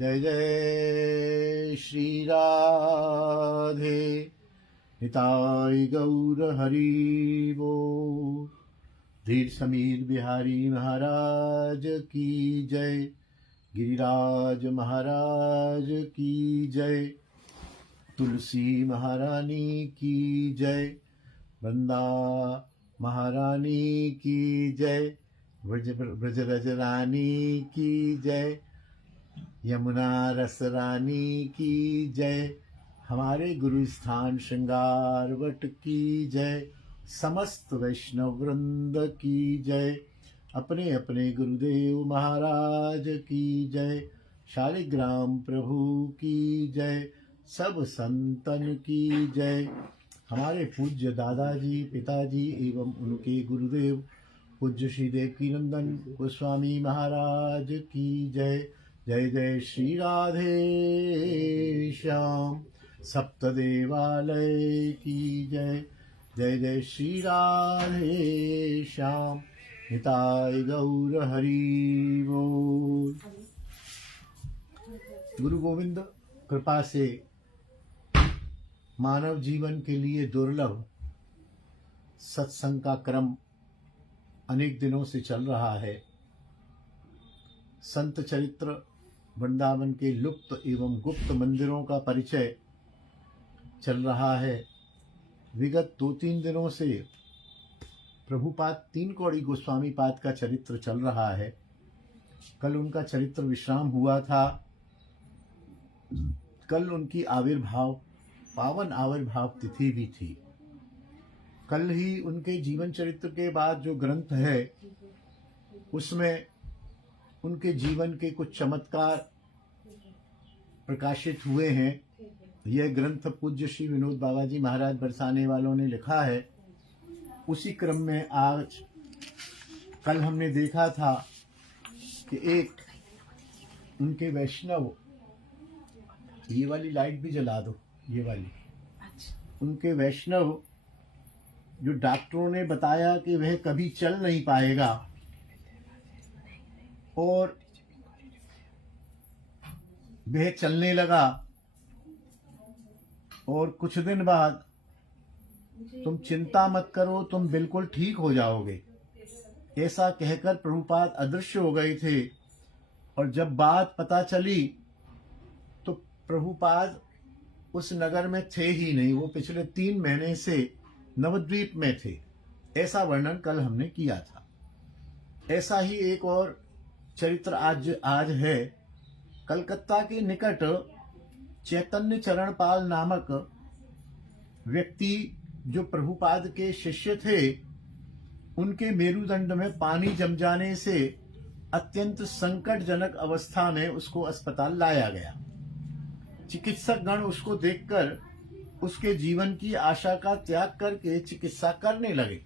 जय जय श्री राधे निताई गौर हरि बोल। धीर समीर बिहारी महाराज की जय। गिरिराज महाराज की जय। तुलसी महारानी की जय। वृंदा महारानी की जय। ब्रज रानी की जय। यमुना रस रानी की जय। हमारे गुरु स्थान श्रृंगार वट की जय। समस्त वैष्णव वृंद की जय। अपने अपने गुरुदेव महाराज की जय। शालिग्राम प्रभु की जय। सब संतन की जय। हमारे पूज्य दादाजी पिताजी एवं उनके गुरुदेव पूज्य श्री देवकीनंदन गोस्वामी महाराज की जय। जय जय श्री राधे श्याम सप्त देवालय की जय। जय जय श्री राधे श्याम निताय गौर हरि बोल। गुरु गोविंद कृपा से मानव जीवन के लिए दुर्लभ सत्संग का क्रम अनेक दिनों से चल रहा है। संत चरित्र वृंदावन के लुप्त एवं गुप्त मंदिरों का परिचय चल रहा है। विगत 2-3 दिनों से प्रभुपाद तीन कौड़ी गोस्वामी पाद का चरित्र चल रहा है। कल उनका चरित्र विश्राम हुआ था। कल उनकी पावन आविर्भाव तिथि भी थी। कल ही उनके जीवन चरित्र के बाद जो ग्रंथ है उसमें उनके जीवन के कुछ चमत्कार प्रकाशित हुए हैं। यह ग्रंथ पूज्य श्री विनोद बाबा जी महाराज बरसाने वालों ने लिखा है। उसी क्रम में आज कल हमने देखा था कि एक उनके वैष्णव, ये वाली लाइट भी जला दो, ये वाली, उनके वैष्णव जो डॉक्टरों ने बताया कि वह कभी चल नहीं पाएगा और वह चलने लगा और कुछ दिन बाद तुम चिंता मत करो, तुम बिल्कुल ठीक हो जाओगे, ऐसा कहकर प्रभुपाद अदृश्य हो गए थे। और जब बात पता चली तो प्रभुपाद उस नगर में थे ही नहीं। वो पिछले 3 महीने से नवद्वीप में थे। ऐसा वर्णन कल हमने किया था। ऐसा ही एक और चरित्र आज है। कलकत्ता के निकट चैतन्य चरणपाल नामक व्यक्ति जो प्रभुपाद के शिष्य थे, उनके मेरुदंड में पानी जम जाने से अत्यंत संकटजनक अवस्था में उसको अस्पताल लाया गया। चिकित्सक गण उसको देखकर उसके जीवन की आशा का त्याग करके चिकित्सा करने लगे।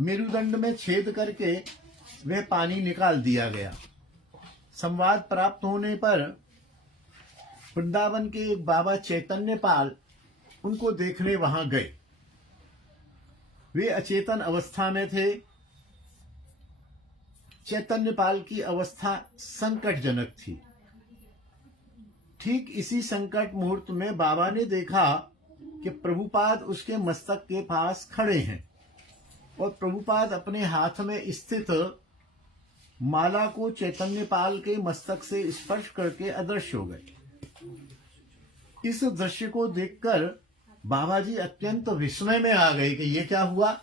मेरुदंड में छेद करके वह पानी निकाल दिया गया। संवाद प्राप्त होने पर वृंदावन के एक बाबा चैतन्य पाल उनको देखने वहां गए। वे अचेतन अवस्था में थे। चैतन्य पाल की अवस्था संकटजनक थी। ठीक इसी संकट मुहूर्त में बाबा ने देखा कि प्रभुपाद उसके मस्तक के पास खड़े हैं और प्रभुपाद अपने हाथ में स्थित माला को चैतन्य पाल के मस्तक से स्पर्श करके अदृश्य हो गए। इस दृश्य को देखकर बाबा जी अत्यंत विस्मय में आ गए कि ये क्या हुआ,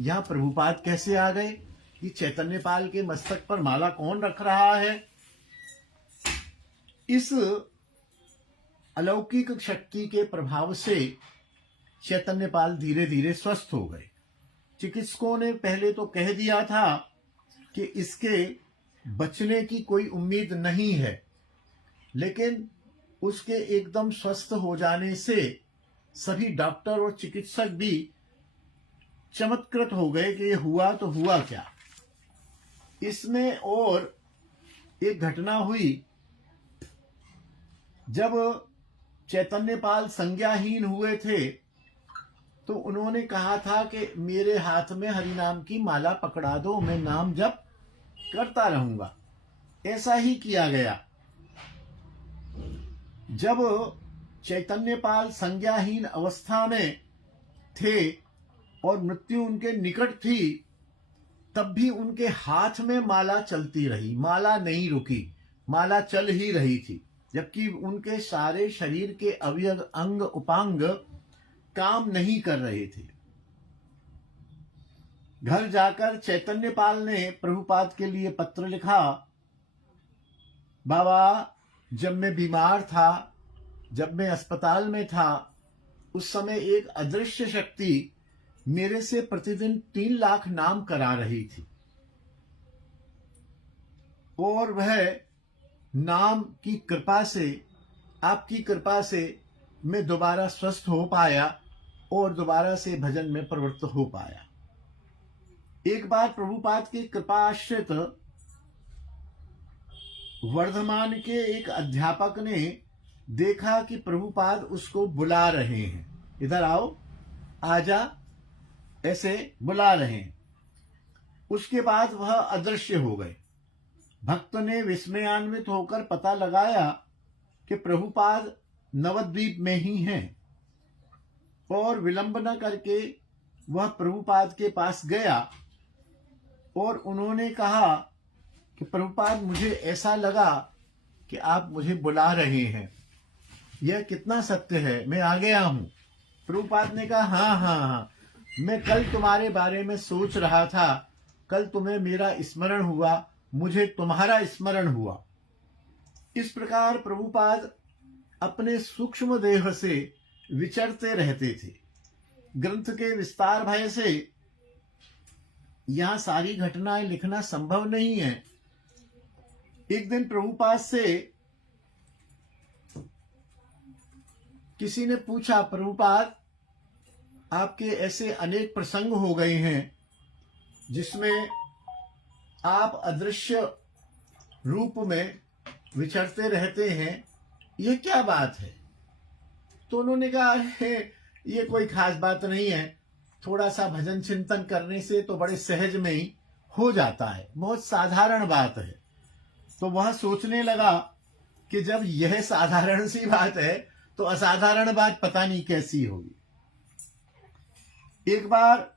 यहाँ प्रभुपाद कैसे आ गए, ये चैतन्य पाल के मस्तक पर माला कौन रख रहा है। इस अलौकिक शक्ति के प्रभाव से चैतन्य पाल धीरे धीरे स्वस्थ हो गए। चिकित्सकों ने पहले तो कह दिया था कि इसके बचने की कोई उम्मीद नहीं है, लेकिन उसके एकदम स्वस्थ हो जाने से सभी डॉक्टर और चिकित्सक भी चमत्कृत हो गए कि ये हुआ तो हुआ क्या। इसमें और एक घटना हुई। जब चैतन्य पाल संज्ञाहीन हुए थे तो उन्होंने कहा था कि मेरे हाथ में हरि नाम की माला पकड़ा दो, मैं नाम जप करता रहूंगा। ऐसा ही किया गया। जब चैतन्यपाल संज्ञाहीन अवस्था में थे और मृत्यु उनके निकट थी, तब भी उनके हाथ में माला चलती रही, माला नहीं रुकी, माला चल ही रही थी, जबकि उनके सारे शरीर के अवयव अंग उपांग काम नहीं कर रहे थे। घर जाकर चैतन्यपाल ने प्रभुपाद के लिए पत्र लिखा, बाबा, जब मैं बीमार था, जब मैं अस्पताल में था, उस समय एक अदृश्य शक्ति मेरे से प्रतिदिन 3 लाख नाम करा रही थी और वह नाम की कृपा से, आपकी कृपा से मैं दोबारा स्वस्थ हो पाया और दोबारा से भजन में प्रवृत्त हो पाया। एक बार प्रभुपाद की कृपा आश्रित वर्धमान के एक अध्यापक ने देखा कि प्रभुपाद उसको बुला रहे हैं, इधर आओ, आजा, ऐसे बुला रहे हैं। उसके बाद वह अदृश्य हो गए। भक्त ने विस्मयान्वित होकर पता लगाया कि प्रभुपाद नवद्वीप में ही हैं और विलंब न करके वह प्रभुपाद के पास गया और उन्होंने कहा कि प्रभुपाद, मुझे ऐसा लगा कि आप मुझे बुला रहे हैं, यह कितना सत्य है, मैं आ गया हूं। प्रभुपाद ने कहा, हाँ हाँ हाँ, मैं कल तुम्हारे बारे में सोच रहा था, कल तुम्हें मेरा स्मरण हुआ, मुझे तुम्हारा स्मरण हुआ। इस प्रकार प्रभुपाद अपने सूक्ष्म देह से विचरते रहते थे। ग्रंथ के विस्तार भय से यहां सारी घटनाएं लिखना संभव नहीं है। एक दिन प्रभुपाद से किसी ने पूछा, प्रभुपाद, आपके ऐसे अनेक प्रसंग हो गए हैं जिसमें आप अदृश्य रूप में विचरते रहते हैं, ये क्या बात है? तो उन्होंने कहा, ये कोई खास बात नहीं है, थोड़ा सा भजन चिंतन करने से तो बड़े सहज में ही हो जाता है, बहुत साधारण बात है। तो वह सोचने लगा कि जब यह साधारण सी बात है तो असाधारण बात पता नहीं कैसी होगी। एक बार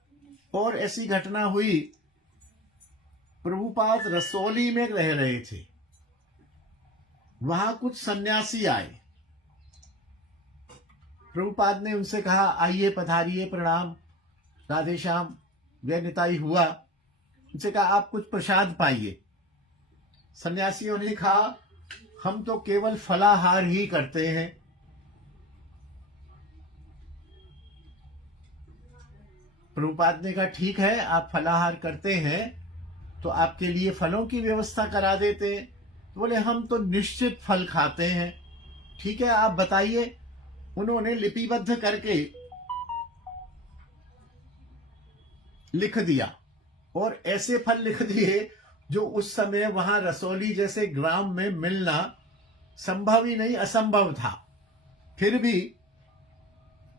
और ऐसी घटना हुई, प्रभुपाद रसौली में रह रहे थे, वहां कुछ सन्यासी आए। प्रभुपाद ने उनसे कहा, आइए, पधारिए, प्रणाम, राधे श्याम, जय निताई हुआ। उनसे कहा, आप कुछ प्रसाद पाइए। सन्यासियों ने कहा, हम तो केवल फलाहार ही करते हैं। प्रभुपाद ने कहा, ठीक है, आप फलाहार करते हैं तो आपके लिए फलों की व्यवस्था करा देते हैं। तो बोले, हम तो निश्चित फल खाते हैं। ठीक है, आप बताइए। उन्होंने लिपिबद्ध करके लिख दिया और ऐसे फल लिख दिए जो उस समय वहां रसौली जैसे ग्राम में मिलना संभव ही नहीं, असंभव था। फिर भी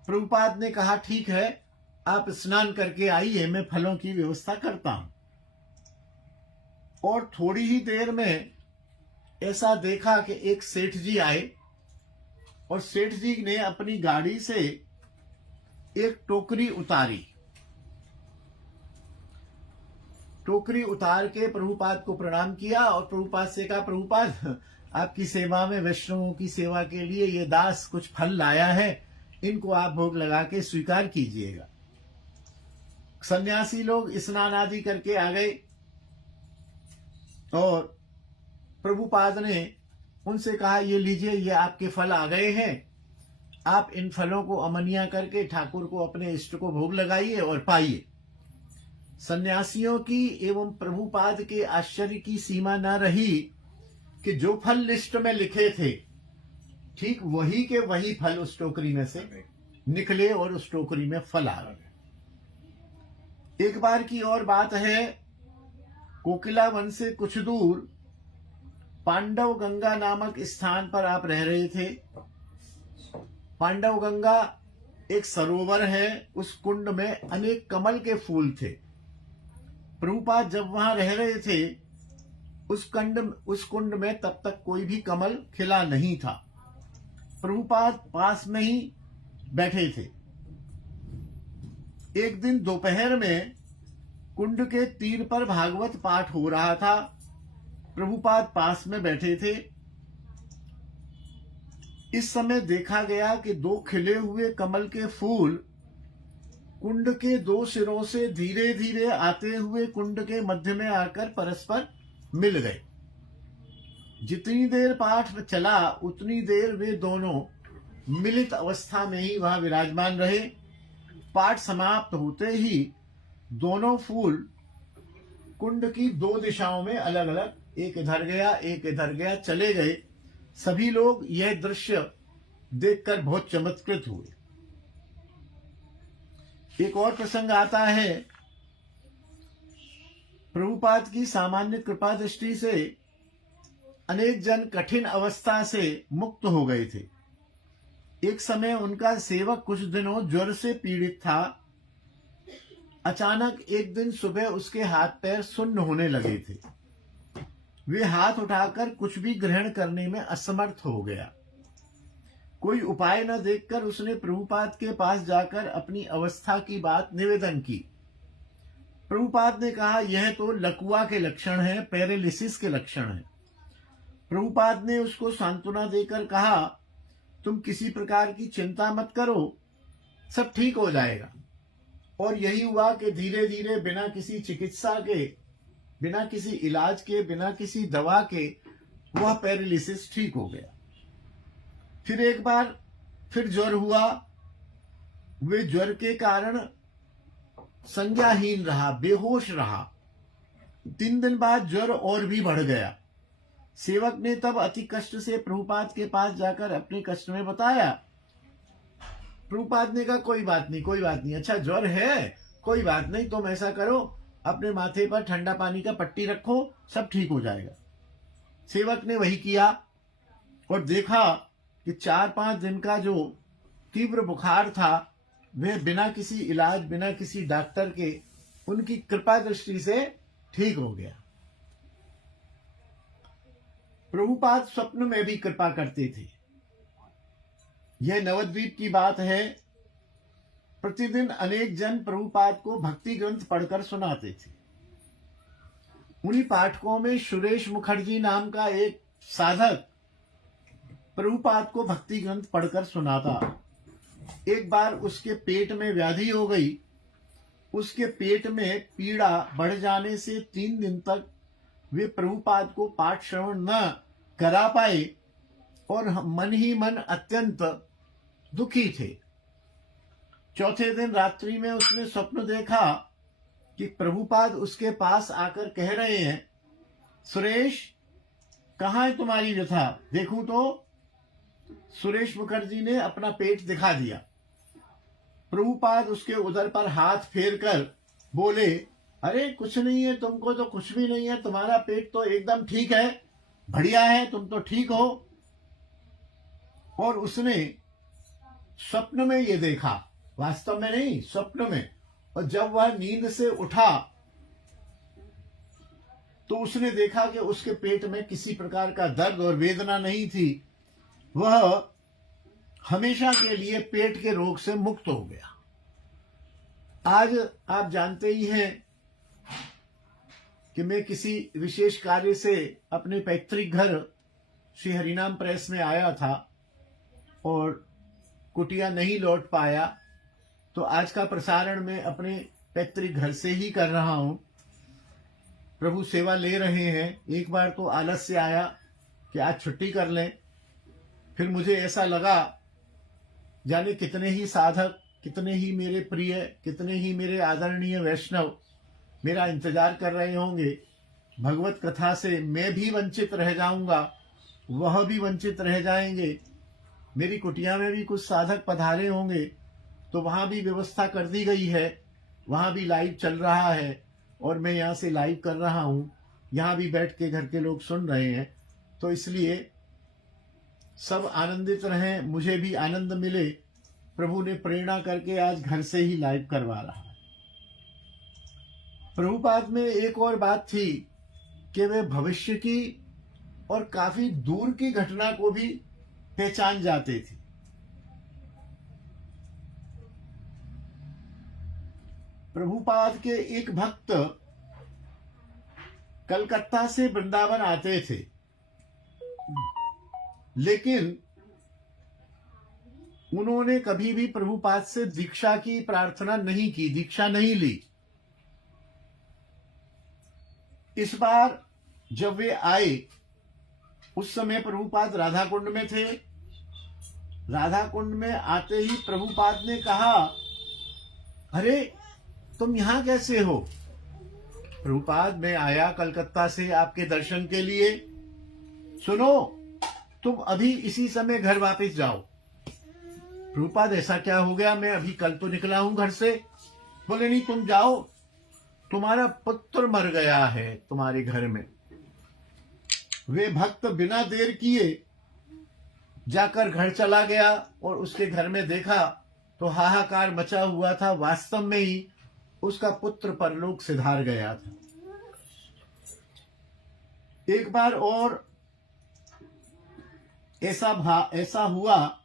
प्रभुपाद ने कहा, ठीक है, आप स्नान करके आइए, मैं फलों की व्यवस्था करता हूं। और थोड़ी ही देर में ऐसा देखा कि एक सेठ जी आए और सेठ जी ने अपनी गाड़ी से एक टोकरी उतारी। टोकरी उतार के प्रभुपाद को प्रणाम किया और प्रभुपाद से कहा, प्रभुपाद, आपकी सेवा में, वैष्णवों की सेवा के लिए ये दास कुछ फल लाया है, इनको आप भोग लगा के स्वीकार कीजिएगा। सन्यासी लोग स्नान आदि करके आ गए और प्रभुपाद ने उनसे कहा, ये लीजिए, ये आपके फल आ गए हैं, आप इन फलों को अमनिया करके ठाकुर को, अपने इष्ट को भोग लगाइए और पाइए। सन्यासियों की एवं प्रभुपाद के आश्चर्य की सीमा न रही कि जो फल लिस्ट में लिखे थे, ठीक वही के वही फल उस टोकरी में से निकले और उस टोकरी में फल आ गए। एक बार की और बात है, कोकिला वन से कुछ दूर पांडव गंगा नामक स्थान पर आप रह रहे थे। पांडव गंगा एक सरोवर है, उस कुंड में अनेक कमल के फूल थे। प्रभुपाद जब वहां रह रहे थे उस कुंड में तब तक कोई भी कमल खिला नहीं था। प्रभुपाद पास में ही बैठे थे। एक दिन दोपहर में कुंड के तीर पर भागवत पाठ हो रहा था। प्रभुपाद पास में बैठे थे। इस समय देखा गया कि दो खिले हुए कमल के फूल कुंड के दो सिरों से धीरे धीरे आते हुए कुंड के मध्य में आकर परस्पर मिल गए। जितनी देर पाठ चला उतनी देर वे दोनों मिलित अवस्था में ही वहां विराजमान रहे। पाठ समाप्त होते ही दोनों फूल कुंड की दो दिशाओं में अलग अलग, एक इधर गया एक इधर गया, चले गए। सभी लोग यह दृश्य देखकर बहुत चमत्कृत हुए। एक और प्रसंग आता है। प्रभुपाद की सामान्य कृपा दृष्टि से अनेक जन कठिन अवस्था से मुक्त हो गए थे। एक समय उनका सेवक कुछ दिनों ज्वर से पीड़ित था। अचानक एक दिन सुबह उसके हाथ पैर सुन्न होने लगे थे। वे हाथ उठाकर कुछ भी ग्रहण करने में असमर्थ हो गया। कोई उपाय न देखकर उसने प्रभुपाद के पास जाकर अपनी अवस्था की बात निवेदन की। प्रभुपाद ने कहा, यह तो लकवा के लक्षण है, पैरालिसिस के लक्षण है। प्रभुपाद ने उसको सांत्वना देकर कहा, तुम किसी प्रकार की चिंता मत करो, सब ठीक हो जाएगा। और यही हुआ कि धीरे धीरे बिना किसी चिकित्सा के, बिना किसी इलाज के, बिना किसी दवा के वह पैरालिसिस ठीक हो गया। फिर एक बार फिर ज्वर हुआ। वे ज्वर के कारण संज्ञाहीन रहा, बेहोश रहा। 3 दिन बाद ज्वर और भी बढ़ गया। सेवक ने तब अति कष्ट से प्रभुपाद के पास जाकर अपने कष्ट में बताया। प्रभुपाद ने कहा, कोई बात नहीं, कोई बात नहीं, अच्छा ज्वर है, कोई बात नहीं, तुम ऐसा करो, अपने माथे पर ठंडा पानी का पट्टी रखो, सब ठीक हो जाएगा। सेवक ने वही किया और देखा कि 4-5 दिन का जो तीव्र बुखार था वह बिना किसी इलाज, बिना किसी डॉक्टर के, उनकी कृपा दृष्टि से ठीक हो गया। प्रभुपाद स्वप्न में भी कृपा करते थे। यह नवद्वीप की बात है। प्रतिदिन अनेक जन प्रभुपाद को भक्ति ग्रंथ पढ़कर सुनाते थे। उन्हीं पाठकों में सुरेश मुखर्जी नाम का एक साधक प्रभुपाद को भक्ति ग्रंथ पढ़कर सुनाता। एक बार उसके पेट में व्याधि हो गई। उसके पेट में पीड़ा बढ़ जाने से 3 दिन तक वे प्रभुपाद को पाठ श्रवण न करा पाए और मन ही मन अत्यंत दुखी थे। चौथे दिन रात्रि में उसने स्वप्न देखा कि प्रभुपाद उसके पास आकर कह रहे हैं, सुरेश, कहाँ है तुम्हारी व्यथा? देखूं तो सुरेश मुखर्जी ने अपना पेट दिखा दिया। प्रभुपाद उसके उदर पर हाथ फेर कर बोले, अरे कुछ नहीं है, तुमको तो कुछ भी नहीं है, तुम्हारा पेट तो एकदम ठीक है, बढ़िया है, तुम तो ठीक हो। और उसने स्वप्न में ये देखा, वास्तव में नहीं, स्वप्न में। और जब वह नींद से उठा तो उसने देखा कि उसके पेट में किसी प्रकार का दर्द और वेदना नहीं थी। वह हमेशा के लिए पेट के रोग से मुक्त हो गया। आज आप जानते ही हैं कि मैं किसी विशेष कार्य से अपने पैतृक घर श्री हरिनाम प्रेस में आया था और कुटिया नहीं लौट पाया, तो आज का प्रसारण मैं अपने पैतृक घर से ही कर रहा हूं। प्रभु सेवा ले रहे हैं। एक बार तो आलस्य आया कि आज छुट्टी कर लें। फिर मुझे ऐसा लगा, जाने कितने ही साधक, कितने ही मेरे प्रिय, कितने ही मेरे आदरणीय वैष्णव मेरा इंतजार कर रहे होंगे। भगवत कथा से मैं भी वंचित रह जाऊंगा, वह भी वंचित रह जाएंगे। मेरी कुटिया में भी कुछ साधक पधारे होंगे, तो वहां भी व्यवस्था कर दी गई है, वहां भी लाइव चल रहा है और मैं यहाँ से लाइव कर रहा हूँ। यहाँ भी बैठ के घर के लोग सुन रहे हैं, तो इसलिए सब आनंदित रहें, मुझे भी आनंद मिले। प्रभु ने प्रेरणा करके आज घर से ही लाइव करवा रहा है। प्रभुपाद में एक और बात थी कि वे भविष्य की और काफी दूर की घटना को भी पहचान जाते थे। प्रभुपाद के एक भक्त कलकत्ता से वृंदावन आते थे, लेकिन उन्होंने कभी भी प्रभुपाद से दीक्षा की प्रार्थना नहीं की, दीक्षा नहीं ली। इस बार जब वे आए, उस समय प्रभुपाद राधा कुंड में थे। राधा कुंड में आते ही प्रभुपाद ने कहा, अरे तुम यहां कैसे हो? प्रभुपाद, मैं आया कलकत्ता से आपके दर्शन के लिए। सुनो, तुम अभी इसी समय घर वापस जाओ। प्रभुपाद, ऐसा क्या हो गया? मैं अभी कल तो निकला हूं घर से। बोले, नहीं, तुम जाओ, तुम्हारा पुत्र मर गया है तुम्हारे घर में। वे भक्त बिना देर किए जाकर घर चला गया और उसके घर में देखा तो हाहाकार मचा हुआ था। वास्तव में ही उसका पुत्र परलोक सिधार गया था। एक बार और ऐसा हुआ,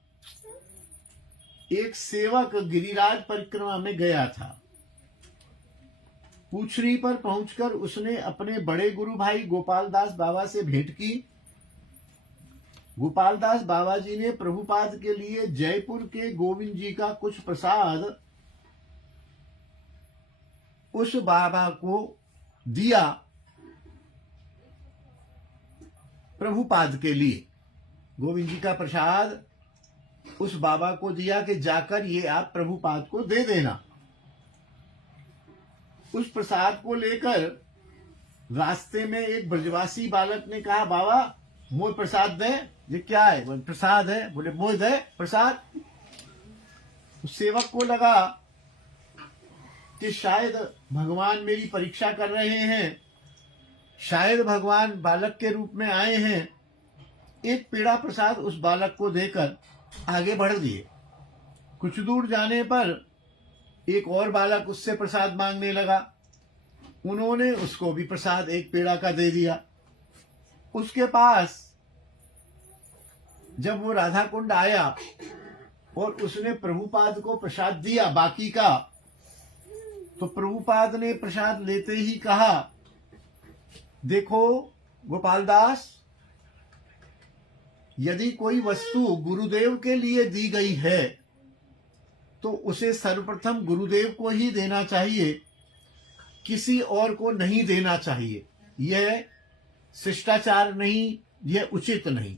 एक सेवक गिरिराज परिक्रमा में गया था। पूछरी पर पहुंचकर उसने अपने बड़े गुरु भाई गोपाल दास बाबा से भेंट की। गोपाल दास बाबा जी ने प्रभुपाद के लिए जयपुर के गोविंद जी का कुछ प्रसाद उस बाबा को दिया, प्रभुपाद के लिए गोविंद जी का प्रसाद उस बाबा को दिया कि जाकर ये आप प्रभुपाद को दे देना। उस प्रसाद को लेकर रास्ते में एक ब्रजवासी बालक ने कहा, बाबा मोय प्रसाद दे। ये क्या है? बोले, प्रसाद है। बोले, मोय दे प्रसाद। उस सेवक को लगा कि शायद भगवान मेरी परीक्षा कर रहे हैं, शायद भगवान बालक के रूप में आए हैं। एक पेड़ा प्रसाद उस बालक को देकर आगे बढ़ दिए। कुछ दूर जाने पर एक और बालक उससे प्रसाद मांगने लगा। उन्होंने उसको भी प्रसाद एक पेड़ा का दे दिया। उसके पास जब वो राधा कुंड आया और उसने प्रभुपाद को प्रसाद दिया बाकी का, तो प्रभुपाद ने प्रसाद लेते ही कहा, देखो गोपाल दास, यदि कोई वस्तु गुरुदेव के लिए दी गई है तो उसे सर्वप्रथम गुरुदेव को ही देना चाहिए, किसी और को नहीं देना चाहिए। यह शिष्टाचार नहीं, यह उचित नहीं।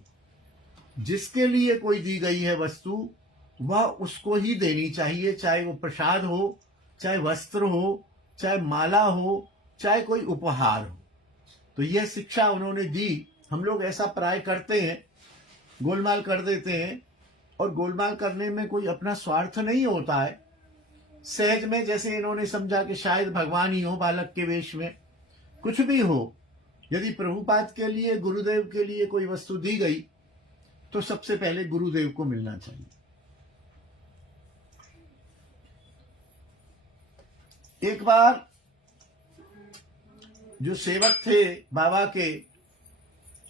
जिसके लिए कोई दी गई है वस्तु, वह उसको ही देनी चाहिए, चाहे वो प्रसाद हो, चाहे वस्त्र हो, चाहे माला हो, चाहे कोई उपहार हो। तो यह शिक्षा उन्होंने दी। हम लोग ऐसा प्राय करते हैं, गोलमाल कर देते हैं, और गोलमाल करने में कोई अपना स्वार्थ नहीं होता है। सहज में जैसे इन्होंने समझा कि शायद भगवान ही हो बालक के वेश में, कुछ भी हो। यदि प्रभुपाद के लिए, गुरुदेव के लिए कोई वस्तु दी गई तो सबसे पहले गुरुदेव को मिलना चाहिए। एक बार जो सेवक थे बाबा के,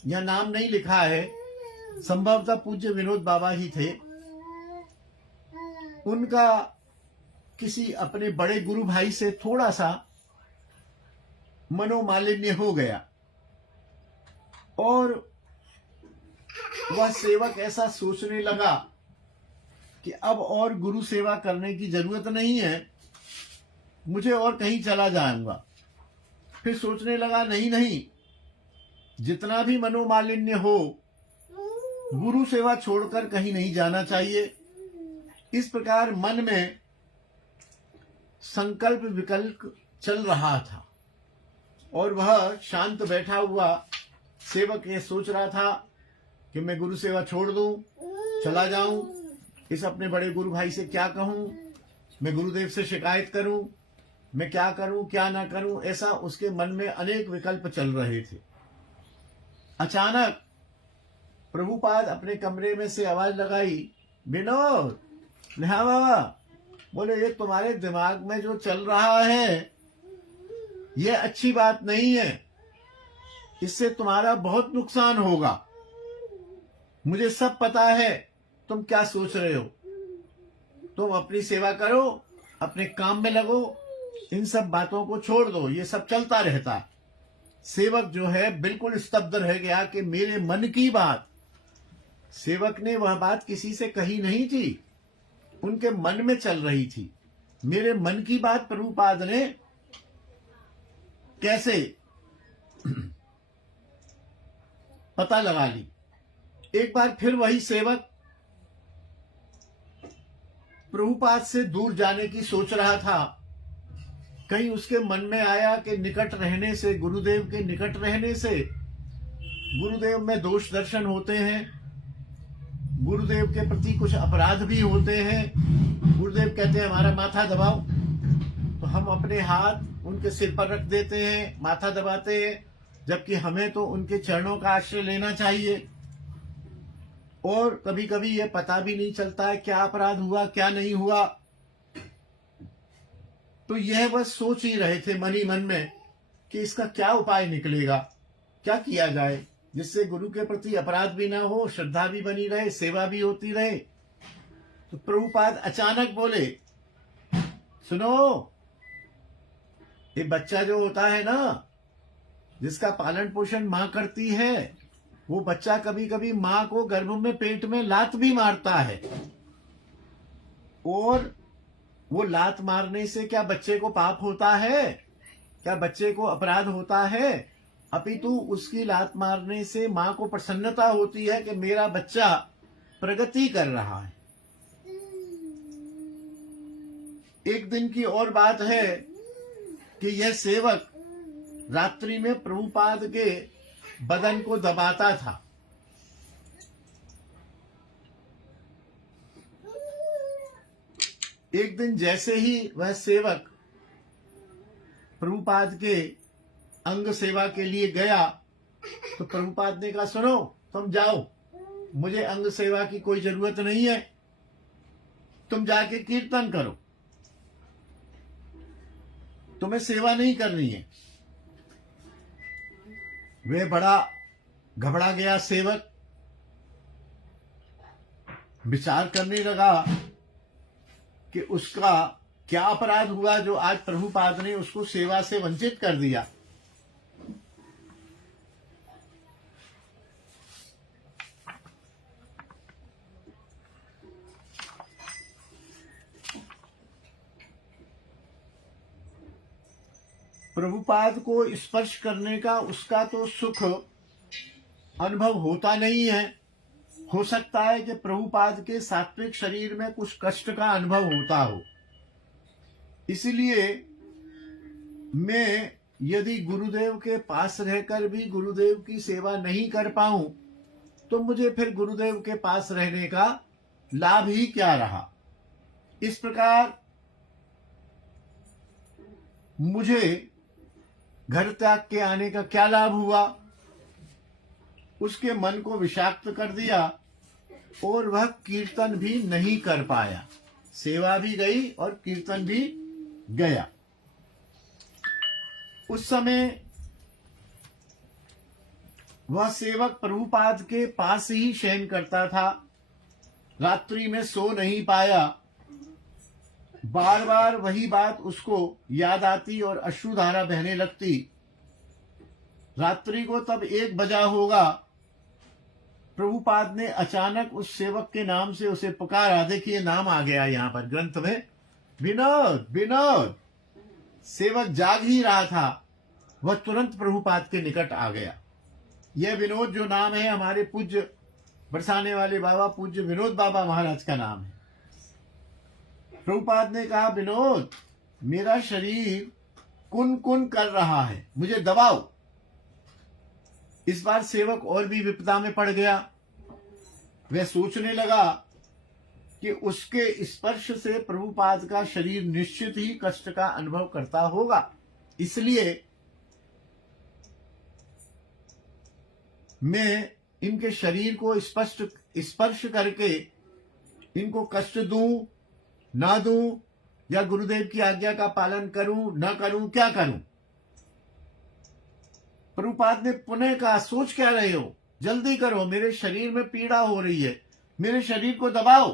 यह नाम नहीं लिखा है, संभवतः पूज्य विनोद बाबा ही थे, उनका किसी अपने बड़े गुरु भाई से थोड़ा सा मनोमालिन्य हो गया और वह सेवक ऐसा सोचने लगा कि अब और गुरु सेवा करने की जरूरत नहीं है, मुझे और कहीं चला जाऊंगा। फिर सोचने लगा, नहीं नहीं, जितना भी मनोमालिन्य हो, गुरु सेवा छोड़कर कहीं नहीं जाना चाहिए। इस प्रकार मन में संकल्प विकल्प चल रहा था और वह शांत बैठा हुआ सेवक ये सोच रहा था कि मैं गुरु सेवा छोड़ दूं, चला जाऊं, इस अपने बड़े गुरु भाई से क्या कहूं, मैं गुरुदेव से शिकायत करूं, मैं क्या करूं क्या ना करूं, ऐसा उसके मन में अनेक विकल्प चल रहे थे। अचानक प्रभुपाद अपने कमरे में से आवाज लगाई, विनोद। हाँ बाबा। बोले, ये तुम्हारे दिमाग में जो चल रहा है ये अच्छी बात नहीं है। इससे तुम्हारा बहुत नुकसान होगा। मुझे सब पता है तुम क्या सोच रहे हो। तुम अपनी सेवा करो, अपने काम में लगो, इन सब बातों को छोड़ दो, ये सब चलता रहता है। सेवक जो है बिल्कुल स्तब्ध रह गया कि मेरे मन की बात, सेवक ने वह बात किसी से कही नहीं थी, उनके मन में चल रही थी। मेरे मन की बात प्रभुपाद ने कैसे पता लगा ली। एक बार फिर वही सेवक प्रभुपाद से दूर जाने की सोच रहा था। कहीं उसके मन में आया कि निकट रहने से, गुरुदेव के निकट रहने से गुरुदेव में दोष दर्शन होते हैं, गुरुदेव के प्रति कुछ अपराध भी होते हैं। गुरुदेव कहते हैं हमारा माथा दबाओ, तो हम अपने हाथ उनके सिर पर रख देते हैं, माथा दबाते हैं, जबकि हमें तो उनके चरणों का आश्रय लेना चाहिए। और कभी कभी ये पता भी नहीं चलता है क्या अपराध हुआ क्या नहीं हुआ। तो यह बस सोच ही रहे थे मन ही मन में कि इसका क्या उपाय निकलेगा, क्या किया जाए जिससे गुरु के प्रति अपराध भी ना हो, श्रद्धा भी बनी रहे, सेवा भी होती रहे। तो प्रभुपाद अचानक बोले, सुनो, ये बच्चा जो होता है ना, जिसका पालन पोषण मां करती है, वो बच्चा कभी कभी मां को गर्भ में, पेट में लात भी मारता है। और वो लात मारने से क्या बच्चे को पाप होता है, क्या बच्चे को अपराध होता है? अपितु उसकी लात मारने से मां को प्रसन्नता होती है कि मेरा बच्चा प्रगति कर रहा है। एक दिन की और बात है कि यह सेवक रात्रि में प्रभुपाद के बदन को दबाता था। एक दिन जैसे ही वह सेवक प्रभुपाद के अंग सेवा के लिए गया, तो प्रभुपाद ने कहा, सुनो, तुम जाओ, मुझे अंग सेवा की कोई जरूरत नहीं है, तुम जाके कीर्तन करो, तुम्हें सेवा नहीं करनी है। वे बड़ा घबरा गया सेवक, विचार करने लगा कि उसका क्या अपराध हुआ जो आज प्रभुपाद ने उसको सेवा से वंचित कर दिया। प्रभुपाद को स्पर्श करने का उसका तो सुख अनुभव होता नहीं है। हो सकता है कि प्रभुपाद के सात्विक शरीर में कुछ कष्ट का अनुभव होता हो। इसलिए मैं यदि गुरुदेव के पास रहकर भी गुरुदेव की सेवा नहीं कर पाऊं, तो मुझे फिर गुरुदेव के पास रहने का लाभ ही क्या रहा। इस प्रकार मुझे घर त्याग के आने का क्या लाभ हुआ। उसके मन को विषाक्त कर दिया और वह कीर्तन भी नहीं कर पाया। सेवा भी गई और कीर्तन भी गया। उस समय वह सेवक प्रभुपाद के पास ही शयन करता था, रात्रि में सो नहीं पाया। बार बार वही बात उसको याद आती और अश्रुधारा बहने लगती। रात्रि को तब 1 बजा होगा, प्रभुपाद ने अचानक उस सेवक के नाम से उसे पुकारा। देखिए नाम आ गया यहाँ पर ग्रंथ में, विनोद विनोद। सेवक जाग ही रहा था, वह तुरंत प्रभुपाद के निकट आ गया। यह विनोद जो नाम है हमारे पूज्य बरसाने वाले बाबा पूज्य विनोद बाबा महाराज का नाम है। प्रभुपाद ने कहा, विनोद, मेरा शरीर कुन कुन कर रहा है, मुझे दबाओ। इस बार सेवक और भी विपदा में पड़ गया। वह सोचने लगा कि उसके स्पर्श से प्रभुपाद का शरीर निश्चित ही कष्ट का अनुभव करता होगा, इसलिए मैं इनके शरीर को स्पर्श करके इनको कष्ट दूं ना दूं, या गुरुदेव की आज्ञा का पालन करूं ना करूं, क्या करूं। प्रभुपाद ने पुनः कहा, सोच क्या रहे हो, जल्दी करो, मेरे शरीर में पीड़ा हो रही है, मेरे शरीर को दबाओ।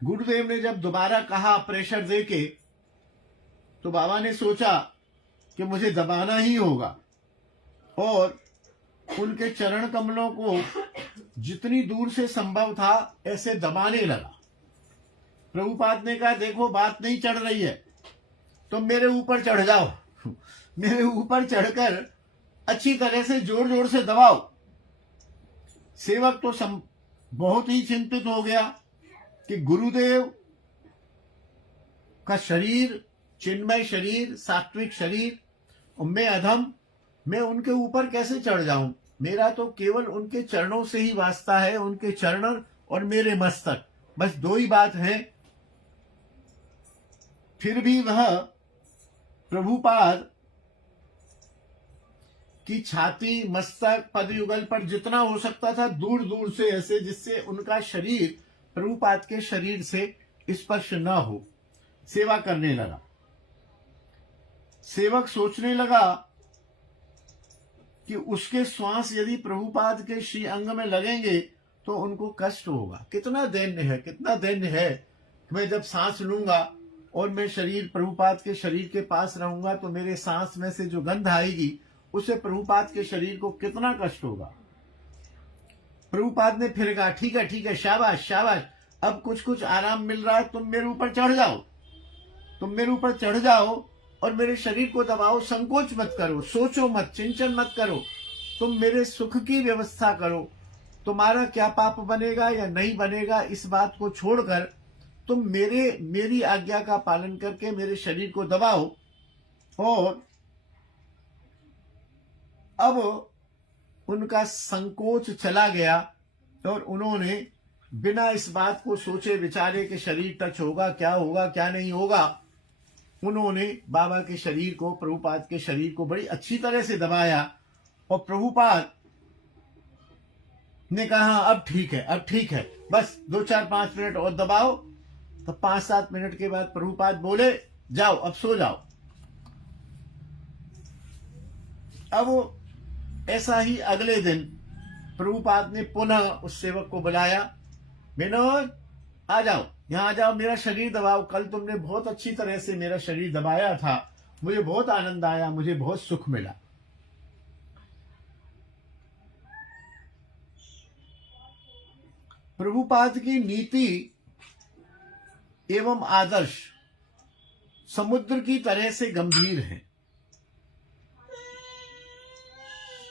गुरुदेव ने जब दोबारा कहा प्रेशर देके, तो बाबा ने सोचा कि मुझे दबाना ही होगा और उनके चरण कमलों को जितनी दूर से संभव था ऐसे दबाने लगा। प्रभुपाद ने कहा, देखो बात नहीं चढ़ रही है, तुम मेरे ऊपर चढ़ जाओ, मेरे ऊपर चढ़कर अच्छी तरह से जोर जोर से दबाओ। सेवक तो बहुत ही चिंतित हो गया कि गुरुदेव का शरीर, चिन्मय शरीर, सात्विक शरीर, और मैं अधम, मैं उनके ऊपर कैसे चढ़ जाऊं? मेरा तो केवल उनके चरणों से ही वास्ता है, उनके चरण और मेरे मस्तक, बस दो ही बात है। फिर भी वह प्रभुपाद की छाती, मस्तक, पदयुगल पर जितना हो सकता था दूर दूर से ऐसे, जिससे उनका शरीर प्रभुपाद के शरीर से स्पर्श न हो, सेवा करने लगा। सेवक सोचने लगा कि उसके श्वास यदि प्रभुपाद के श्री अंग में लगेंगे तो उनको कष्ट होगा। कितना दैन्य है, कितना दैन्य है। मैं जब सांस लूंगा और मैं शरीर प्रभुपाद के शरीर के पास रहूंगा तो मेरे सांस में से जो गंध आएगी उससे प्रभुपाद के शरीर को कितना कष्ट होगा। प्रभुपाद ने फिर कहा, ठीक है ठीक है, शाबाश शाबाश, अब कुछ कुछ आराम मिल रहा है, तुम मेरे ऊपर चढ़ जाओ, तुम मेरे ऊपर चढ़ जाओ और मेरे शरीर को दबाओ, संकोच मत करो, सोचो मत, चिंतन मत करो, तुम मेरे सुख की व्यवस्था करो। तुम्हारा क्या पाप बनेगा या नहीं बनेगा इस बात को छोड़कर तुम मेरी आज्ञा का पालन करके मेरे शरीर को दबाओ। और अब उनका संकोच चला गया और उन्होंने बिना इस बात को सोचे विचारे कि शरीर टच होगा, क्या होगा क्या नहीं होगा, उन्होंने बाबा के शरीर को, प्रभुपाद के शरीर को बड़ी अच्छी तरह से दबाया। और प्रभुपाद ने कहा, अब ठीक है, अब ठीक है, बस 2-4-5 मिनट और दबाओ। तो 5-7 मिनट के बाद प्रभुपाद बोले, जाओ अब सो जाओ। अब ऐसा ही अगले दिन प्रभुपाद ने पुनः उस सेवक को बुलाया, विनोद आ जाओ, यहां आ जाओ, मेरा शरीर दबाओ, कल तुमने बहुत अच्छी तरह से मेरा शरीर दबाया था, मुझे बहुत आनंद आया, मुझे बहुत सुख मिला। प्रभुपाद की नीति एवं आदर्श समुद्र की तरह से गंभीर है।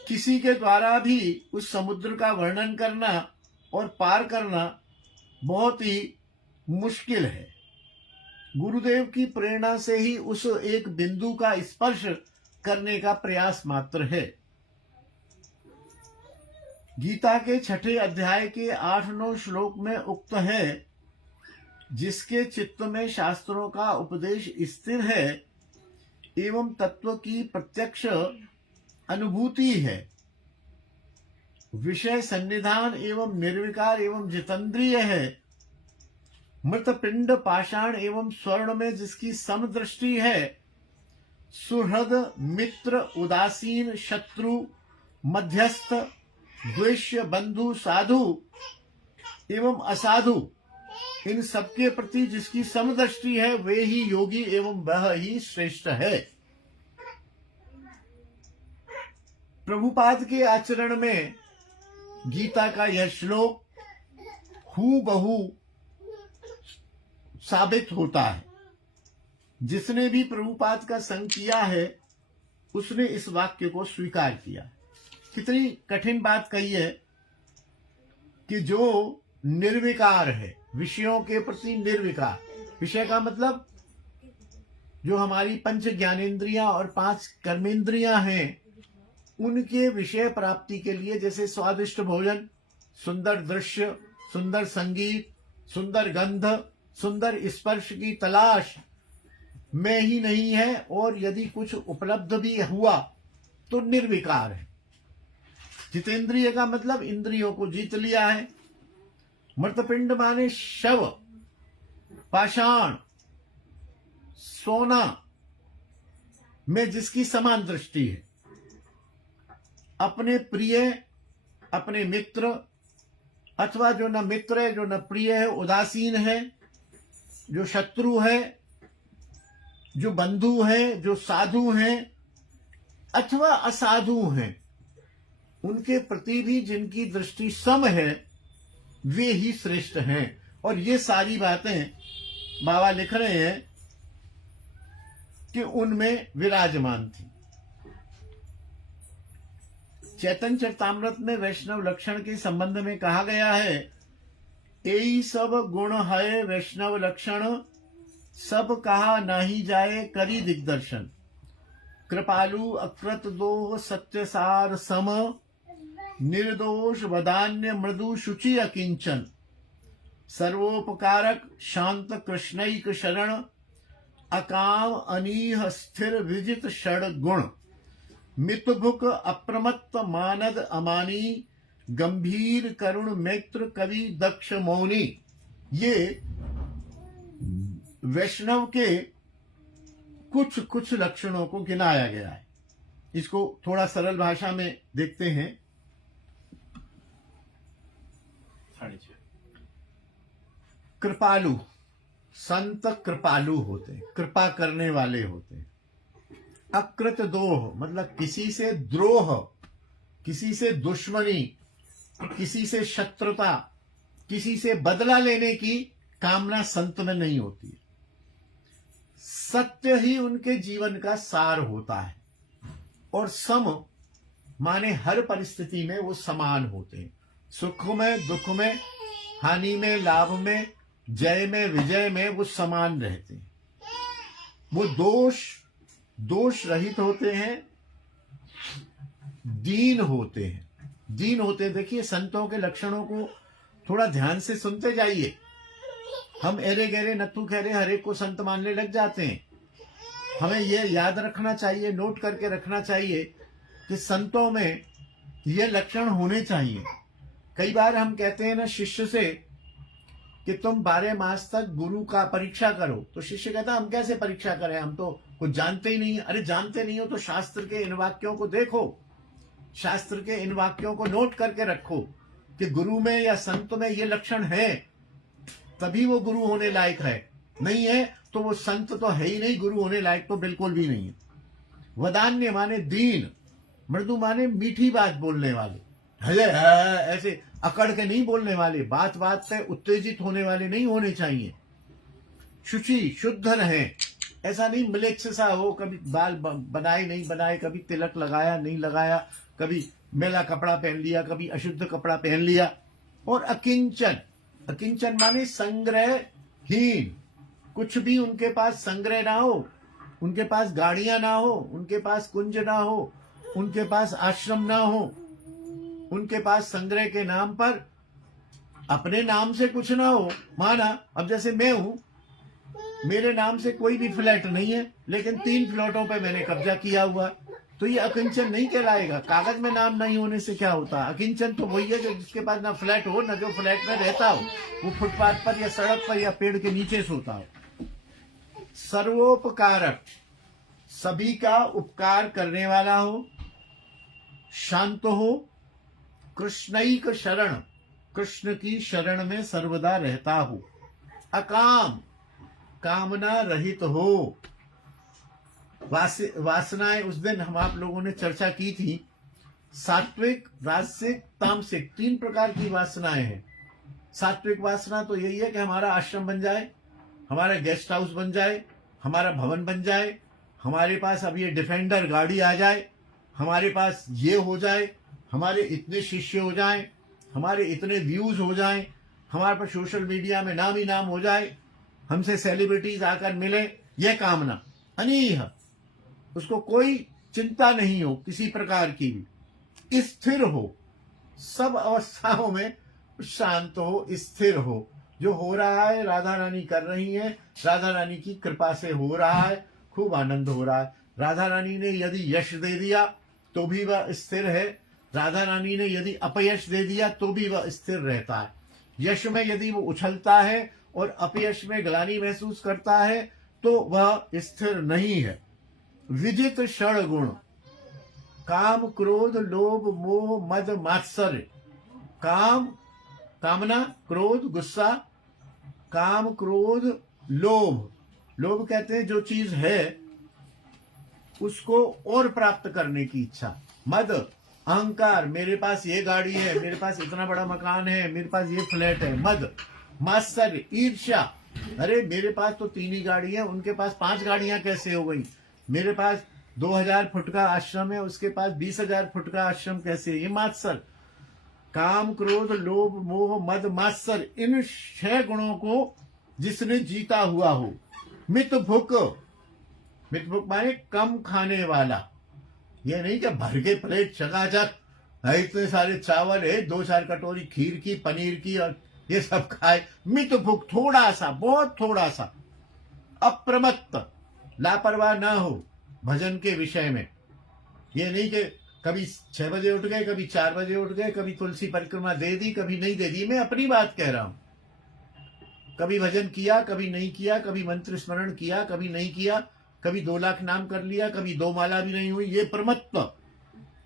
किसी के द्वारा भी उस समुद्र का वर्णन करना और पार करना बहुत ही मुश्किल है। गुरुदेव की प्रेरणा से ही उस एक बिंदु का स्पर्श करने का प्रयास मात्र है। गीता के 6 अध्याय के 8-9 श्लोक में उक्त है, जिसके चित्त में शास्त्रों का उपदेश स्थिर है एवं तत्व की प्रत्यक्ष अनुभूति है, विषय सन्निधान एवं निर्विकार एवं जितेंद्रिय है, मृत पिंड पाषाण एवं स्वर्ण में जिसकी समदृष्टि है, सुहृद मित्र उदासीन शत्रु मध्यस्थ द्वेष्य बंधु साधु एवं असाधु, इन सबके प्रति जिसकी समदृष्टि है वे ही योगी एवं वह ही श्रेष्ठ है। प्रभुपाद के आचरण में गीता का यह श्लोक हूबहू साबित होता है। जिसने भी प्रभुपाद का संग किया है उसने इस वाक्य को स्वीकार किया। कितनी कठिन बात कही है कि जो निर्विकार है, विषयों के प्रति निर्विकार, विषय का मतलब जो हमारी 5 ज्ञानेंद्रियां और 5 कर्मेंद्रियां हैं, उनके विषय प्राप्ति के लिए, जैसे स्वादिष्ट भोजन, सुंदर दृश्य, सुंदर संगीत, सुंदर गंध, सुंदर स्पर्श की तलाश में ही नहीं है, और यदि कुछ उपलब्ध भी हुआ तो निर्विकार है। जितेंद्रिय का मतलब इंद्रियों को जीत लिया है। मृतपिंड माने शव, पाषाण, सोना, में जिसकी समान दृष्टि है, अपने प्रिय, अपने मित्र, अथवा जो न मित्र है, जो न प्रिय है, उदासीन है, जो शत्रु है, जो बंधु है, जो साधु हैं अथवा असाधु हैं, उनके प्रति भी जिनकी दृष्टि सम है, वे ही श्रेष्ठ हैं। और ये सारी बातें बाबा लिख रहे हैं कि उनमें विराजमान थी। चैतन्य चरितामृत में वैष्णव लक्षण के संबंध में कहा गया है, यही सब गुण है वैष्णव लक्षण, सब कहा नाही जाए करी दिग्दर्शन। कृपालु अकृत दोह सत्य सार सम, निर्दोष वदान्य मृदु शुचि अकिंचन। सर्वोपकारक शांत कृष्णैक शरण, अकाम अनीह स्थिर विजित षड गुण। मितभुक अप्रमत्त मानद अमानी, गंभीर करुण मैत्र कवि दक्ष मौनी। ये वैष्णव के कुछ कुछ लक्षणों को गिनाया गया है। इसको थोड़ा सरल भाषा में देखते हैं। कृपालु, संत कृपालु होते हैं, कृपा करने वाले होते हैं। अकृत दोह मतलब किसी से द्रोह, किसी से दुश्मनी, किसी से शत्रुता, किसी से बदला लेने की कामना संत में नहीं होती है। सत्य ही उनके जीवन का सार होता है। और सम माने हर परिस्थिति में वो समान होते हैं। सुख में, दुख में, हानि में, लाभ में, जय में, विजय में वो समान रहते हैं। वो दोष रहित होते हैं, दीन होते हैं। दीन होते हैं। देखिए, संतों के लक्षणों को थोड़ा ध्यान से सुनते जाइए। हम एरे गहरे नत्थु खैरे हर एक को संत मानने लग जाते हैं। हमें यह याद रखना चाहिए, नोट करके रखना चाहिए कि संतों में ये लक्षण होने चाहिए। कई बार हम कहते हैं ना शिष्य से कि तुम 12 मास तक गुरु का परीक्षा करो, तो शिष्य कहता हम कैसे परीक्षा करें, हम तो कुछ जानते ही नहीं। अरे जानते नहीं हो तो शास्त्र के इन वाक्यों को देखो, शास्त्र के इन वाक्यों को नोट करके रखो कि गुरु में या संत में ये लक्षण है, तभी वो गुरु होने लायक है। नहीं है तो वो संत तो है ही नहीं, गुरु होने लायक तो बिल्कुल भी नहीं है। वदान्य माने दीन, मृदु माने मीठी बात बोलने वाले, ऐसे अकड़ के नहीं बोलने वाले, बात बात पे उत्तेजित होने वाले नहीं होने चाहिए। शुचि, शुद्ध रहे, ऐसा नहीं मिलेच्छ सा हो, कभी बाल बनाए नहीं बनाए, कभी तिलक लगाया नहीं लगाया, कभी मेला कपड़ा पहन लिया, कभी अशुद्ध कपड़ा पहन लिया। और अकिंचन, अकिंचन माने संग्रहहीन, कुछ भी उनके पास संग्रह ना हो, उनके पास गाड़ियां ना हो, उनके पास कुंज ना हो, उनके पास आश्रम ना हो, उनके पास संग्रह के नाम पर अपने नाम से कुछ ना हो। माना अब जैसे मैं हूं, मेरे नाम से कोई भी फ्लैट नहीं है, लेकिन 3 फ्लैटों पे मैंने कब्जा किया हुआ, तो ये अकिंचन नहीं कहलाएगा। कागज में नाम नहीं होने से क्या होता है? अकिंचन तो वही है जो जिसके पास ना फ्लैट हो, ना जो फ्लैट में रहता हो, वो फुटपाथ पर या सड़क पर या पेड़ के नीचे सोता हो। सर्वोपकारक, सभी का उपकार करने वाला हो, शांत हो, कृष्णैक शरण, कृष्ण की शरण में सर्वदा रहता हो, अकाम, कामना रहित हो। वासनाएं उस दिन हम आप लोगों ने चर्चा की थी, सात्विक, राजसिक, तामसिक, 3 प्रकार की वासनाएं हैं। सात्विक वासना तो यही है कि हमारा आश्रम बन जाए, हमारा गेस्ट हाउस बन जाए, हमारा भवन बन जाए, हमारे पास अब ये डिफेंडर गाड़ी आ जाए, हमारे पास ये हो जाए, हमारे इतने शिष्य हो जाएं, हमारे इतने व्यूज हो जाएं, हमारे पास सोशल मीडिया में नाम ही नाम हो जाए, हमसे सेलिब्रिटीज आकर मिले। यह कामना अनीह, उसको कोई चिंता नहीं हो किसी प्रकार की भी, स्थिर हो, सब अवस्थाओं में शांत हो, स्थिर हो। जो हो रहा है राधा रानी कर रही हैं, राधा रानी की कृपा से हो रहा है, खूब आनंद हो रहा है। राधा रानी ने यदि यश दे दिया तो भी वह स्थिर है, राधा रानी ने यदि अपयश दे दिया तो भी वह स्थिर रहता है। यश में यदि वो उछलता है और अपयश में ग्लानि महसूस करता है तो वह स्थिर नहीं है। विजित षड गुण, काम क्रोध लोभ मोह मद मात्सर्य। काम, कामना, क्रोध गुस्सा, काम क्रोध लोभ, लोभ कहते हैं जो चीज है उसको और प्राप्त करने की इच्छा। मद, अहंकार, मेरे पास ये गाड़ी है, मेरे पास इतना बड़ा मकान है, मेरे पास ये फ्लैट है। मद, मात्सर्य, ईर्ष्या, अरे मेरे पास तो 3 ही गाड़ी है, उनके पास 5 गाड़ियां कैसे हो गई। मेरे पास 2000 फुट का आश्रम है, उसके पास 20,000 फुट का आश्रम कैसे। ये मात्सर्य। काम क्रोध लोभ मोह मद मात्सर्य, इन 6 गुणों को जिसने जीता हुआ हो। मित भुक, मित भुक माने कम खाने वाला। ये नहीं कि भर के प्लेट चकाचक इतने सारे चावल है, 2-4 कटोरी खीर की, पनीर की और ये सब खाए। मित भुक, थोड़ा सा, बहुत थोड़ा सा। अप्रमत्त, लापरवाह ना हो भजन के विषय में। ये नहीं कि कभी 6 बजे उठ गए, कभी 4 बजे उठ गए, कभी तुलसी परिक्रमा दे दी, कभी नहीं दे दी। मैं अपनी बात कह रहा हूं। कभी भजन किया, कभी नहीं किया, कभी मंत्र स्मरण किया, कभी नहीं किया, कभी 2 लाख नाम कर लिया, कभी 2 माला भी नहीं हुई। ये प्रमत्व।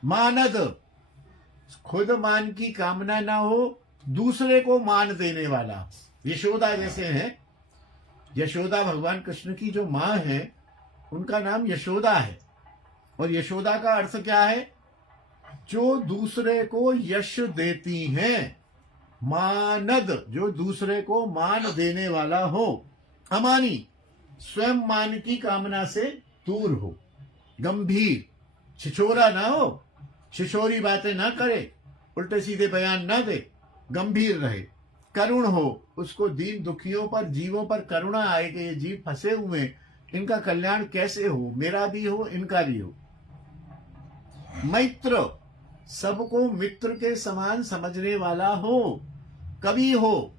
मानद, खुद मान की कामना ना हो, दूसरे को मान देने वाला। यशोदा जैसे हैं, यशोदा भगवान कृष्ण की जो मां है उनका नाम यशोदा है। और यशोदा का अर्थ क्या है? जो दूसरे को यश देती हैं। मानद, जो दूसरे को मान देने वाला हो। अमानी, स्वयं मान की कामना से दूर हो। गंभीर, छिछोरा ना हो, छिछोरी बातें ना करे, उल्टे सीधे बयान ना दे, गंभीर रहे। करुण हो, उसको दीन दुखियों पर, जीवों पर करुणा आए कि ये जीव फंसे हुए, इनका कल्याण कैसे हो, मेरा भी हो, इनका भी हो। मैत्र, सबको मित्र के समान समझने वाला हो। कवि हो,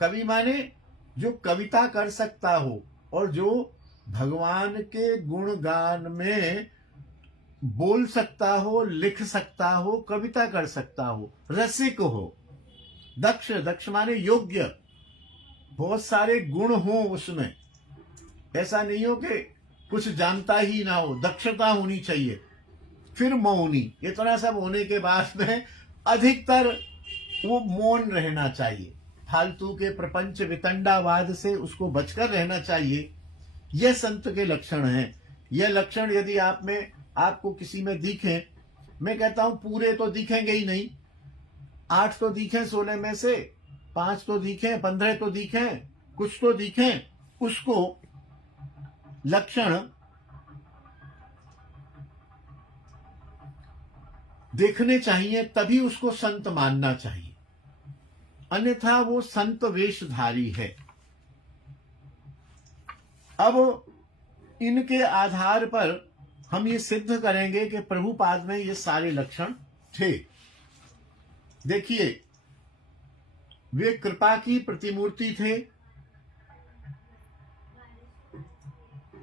कवि माने जो कविता कर सकता हो और जो भगवान के गुणगान में बोल सकता हो, लिख सकता हो, कविता कर सकता हो। रसिक हो। दक्ष, दक्ष माने योग्य, बहुत सारे गुण हो उसमें। ऐसा नहीं हो कि कुछ जानता ही ना हो, दक्षता होनी चाहिए। फिर मौनी, इतना सब होने के बाद में अधिकतर वो मौन रहना चाहिए। फालतू के प्रपंच वितंडावाद से उसको बचकर रहना चाहिए। यह संत के लक्षण हैं। यह लक्षण यदि आप में, आपको किसी में दिखे, मैं कहता हूं पूरे तो दिखेंगे ही नहीं, 8 तो दिखें 16 में से, 5 तो दिखें, 15 तो दिखें, कुछ तो दिखें, उसको लक्षण देखने चाहिए, तभी उसको संत मानना चाहिए। अन्यथा वो संत वेशधारी है। अब इनके आधार पर हम ये सिद्ध करेंगे कि प्रभुपाद में ये सारे लक्षण थे। देखिए, वे कृपा की प्रतिमूर्ति थे।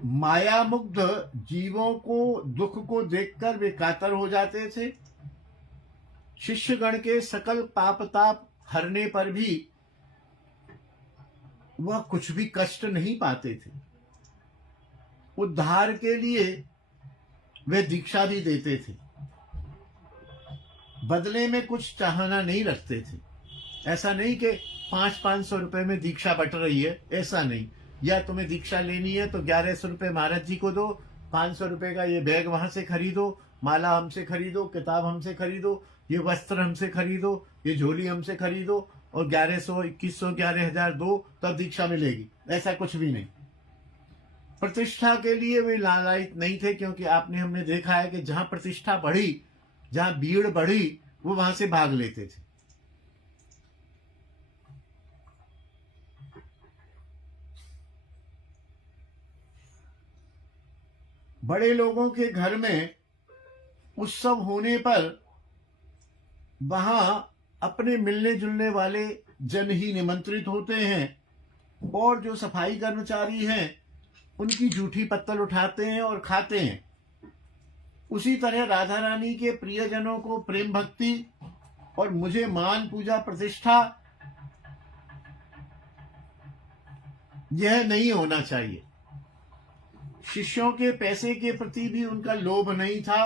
माया मुग्ध जीवों को, दुख को देखकर वे कातर हो जाते थे। शिष्यगण के सकल पाप ताप हरने पर भी वह कुछ भी कष्ट नहीं पाते थे। उद्धार के लिए वे दीक्षा भी देते थे, बदले में कुछ चाहना नहीं रखते थे। ऐसा नहीं कि 500-500 रुपए में दीक्षा बट रही है, ऐसा नहीं। या तुम्हें दीक्षा लेनी है तो 1100 रुपए महाराज जी को दो, 500 रुपए का ये बैग वहां से खरीदो, माला हमसे खरीदो, किताब हमसे खरीदो, ये वस्त्र हमसे खरीदो, ये झोली हमसे खरीदो और 1100, 2100, 11,000 दो, तब दीक्षा मिलेगी। ऐसा कुछ भी नहीं। प्रतिष्ठा के लिए वे लालायित नहीं थे, क्योंकि आपने, हमने देखा है कि जहां प्रतिष्ठा बढ़ी, जहां भीड़ बढ़ी, वो वहां से भाग लेते थे। बड़े लोगों के घर में उत्सव होने पर वहां अपने मिलने जुलने वाले जन ही निमंत्रित होते हैं और जो सफाई कर्मचारी हैं उनकी जूठी पत्तल उठाते हैं और खाते हैं। उसी तरह राधा रानी के प्रियजनों को प्रेम भक्ति और मुझे मान पूजा प्रतिष्ठा, यह नहीं होना चाहिए। शिष्यों के पैसे के प्रति भी उनका लोभ नहीं था,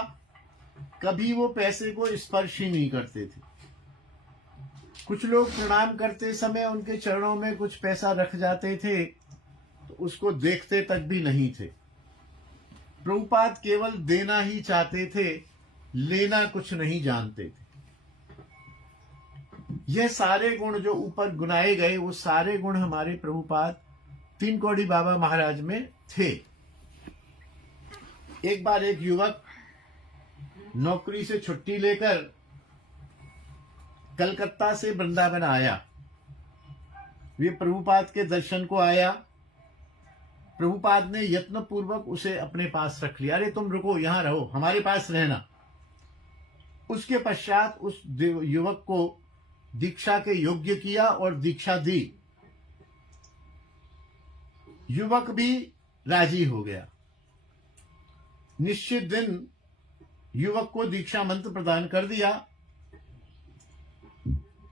कभी वो पैसे को स्पर्श ही नहीं करते थे। कुछ लोग प्रणाम करते समय उनके चरणों में कुछ पैसा रख जाते थे तो उसको देखते तक भी नहीं थे। प्रभुपाद केवल देना ही चाहते थे, लेना कुछ नहीं जानते थे। यह सारे गुण जो ऊपर गुनाए गए वो सारे गुण हमारे प्रभुपाद तीन कौड़ी बाबा महाराज में थे। एक बार एक युवक नौकरी से छुट्टी लेकर कलकत्ता से वृंदावन आया। वे प्रभुपाद के दर्शन को आया। प्रभुपाद ने यत्न पूर्वक उसे अपने पास रख लिया। अरे तुम रुको, यहां रहो, हमारे पास रहना। उसके पश्चात उस युवक को दीक्षा के योग्य किया और दीक्षा दी। युवक भी राजी हो गया। निश्चित दिन युवक को दीक्षा मंत्र प्रदान कर दिया।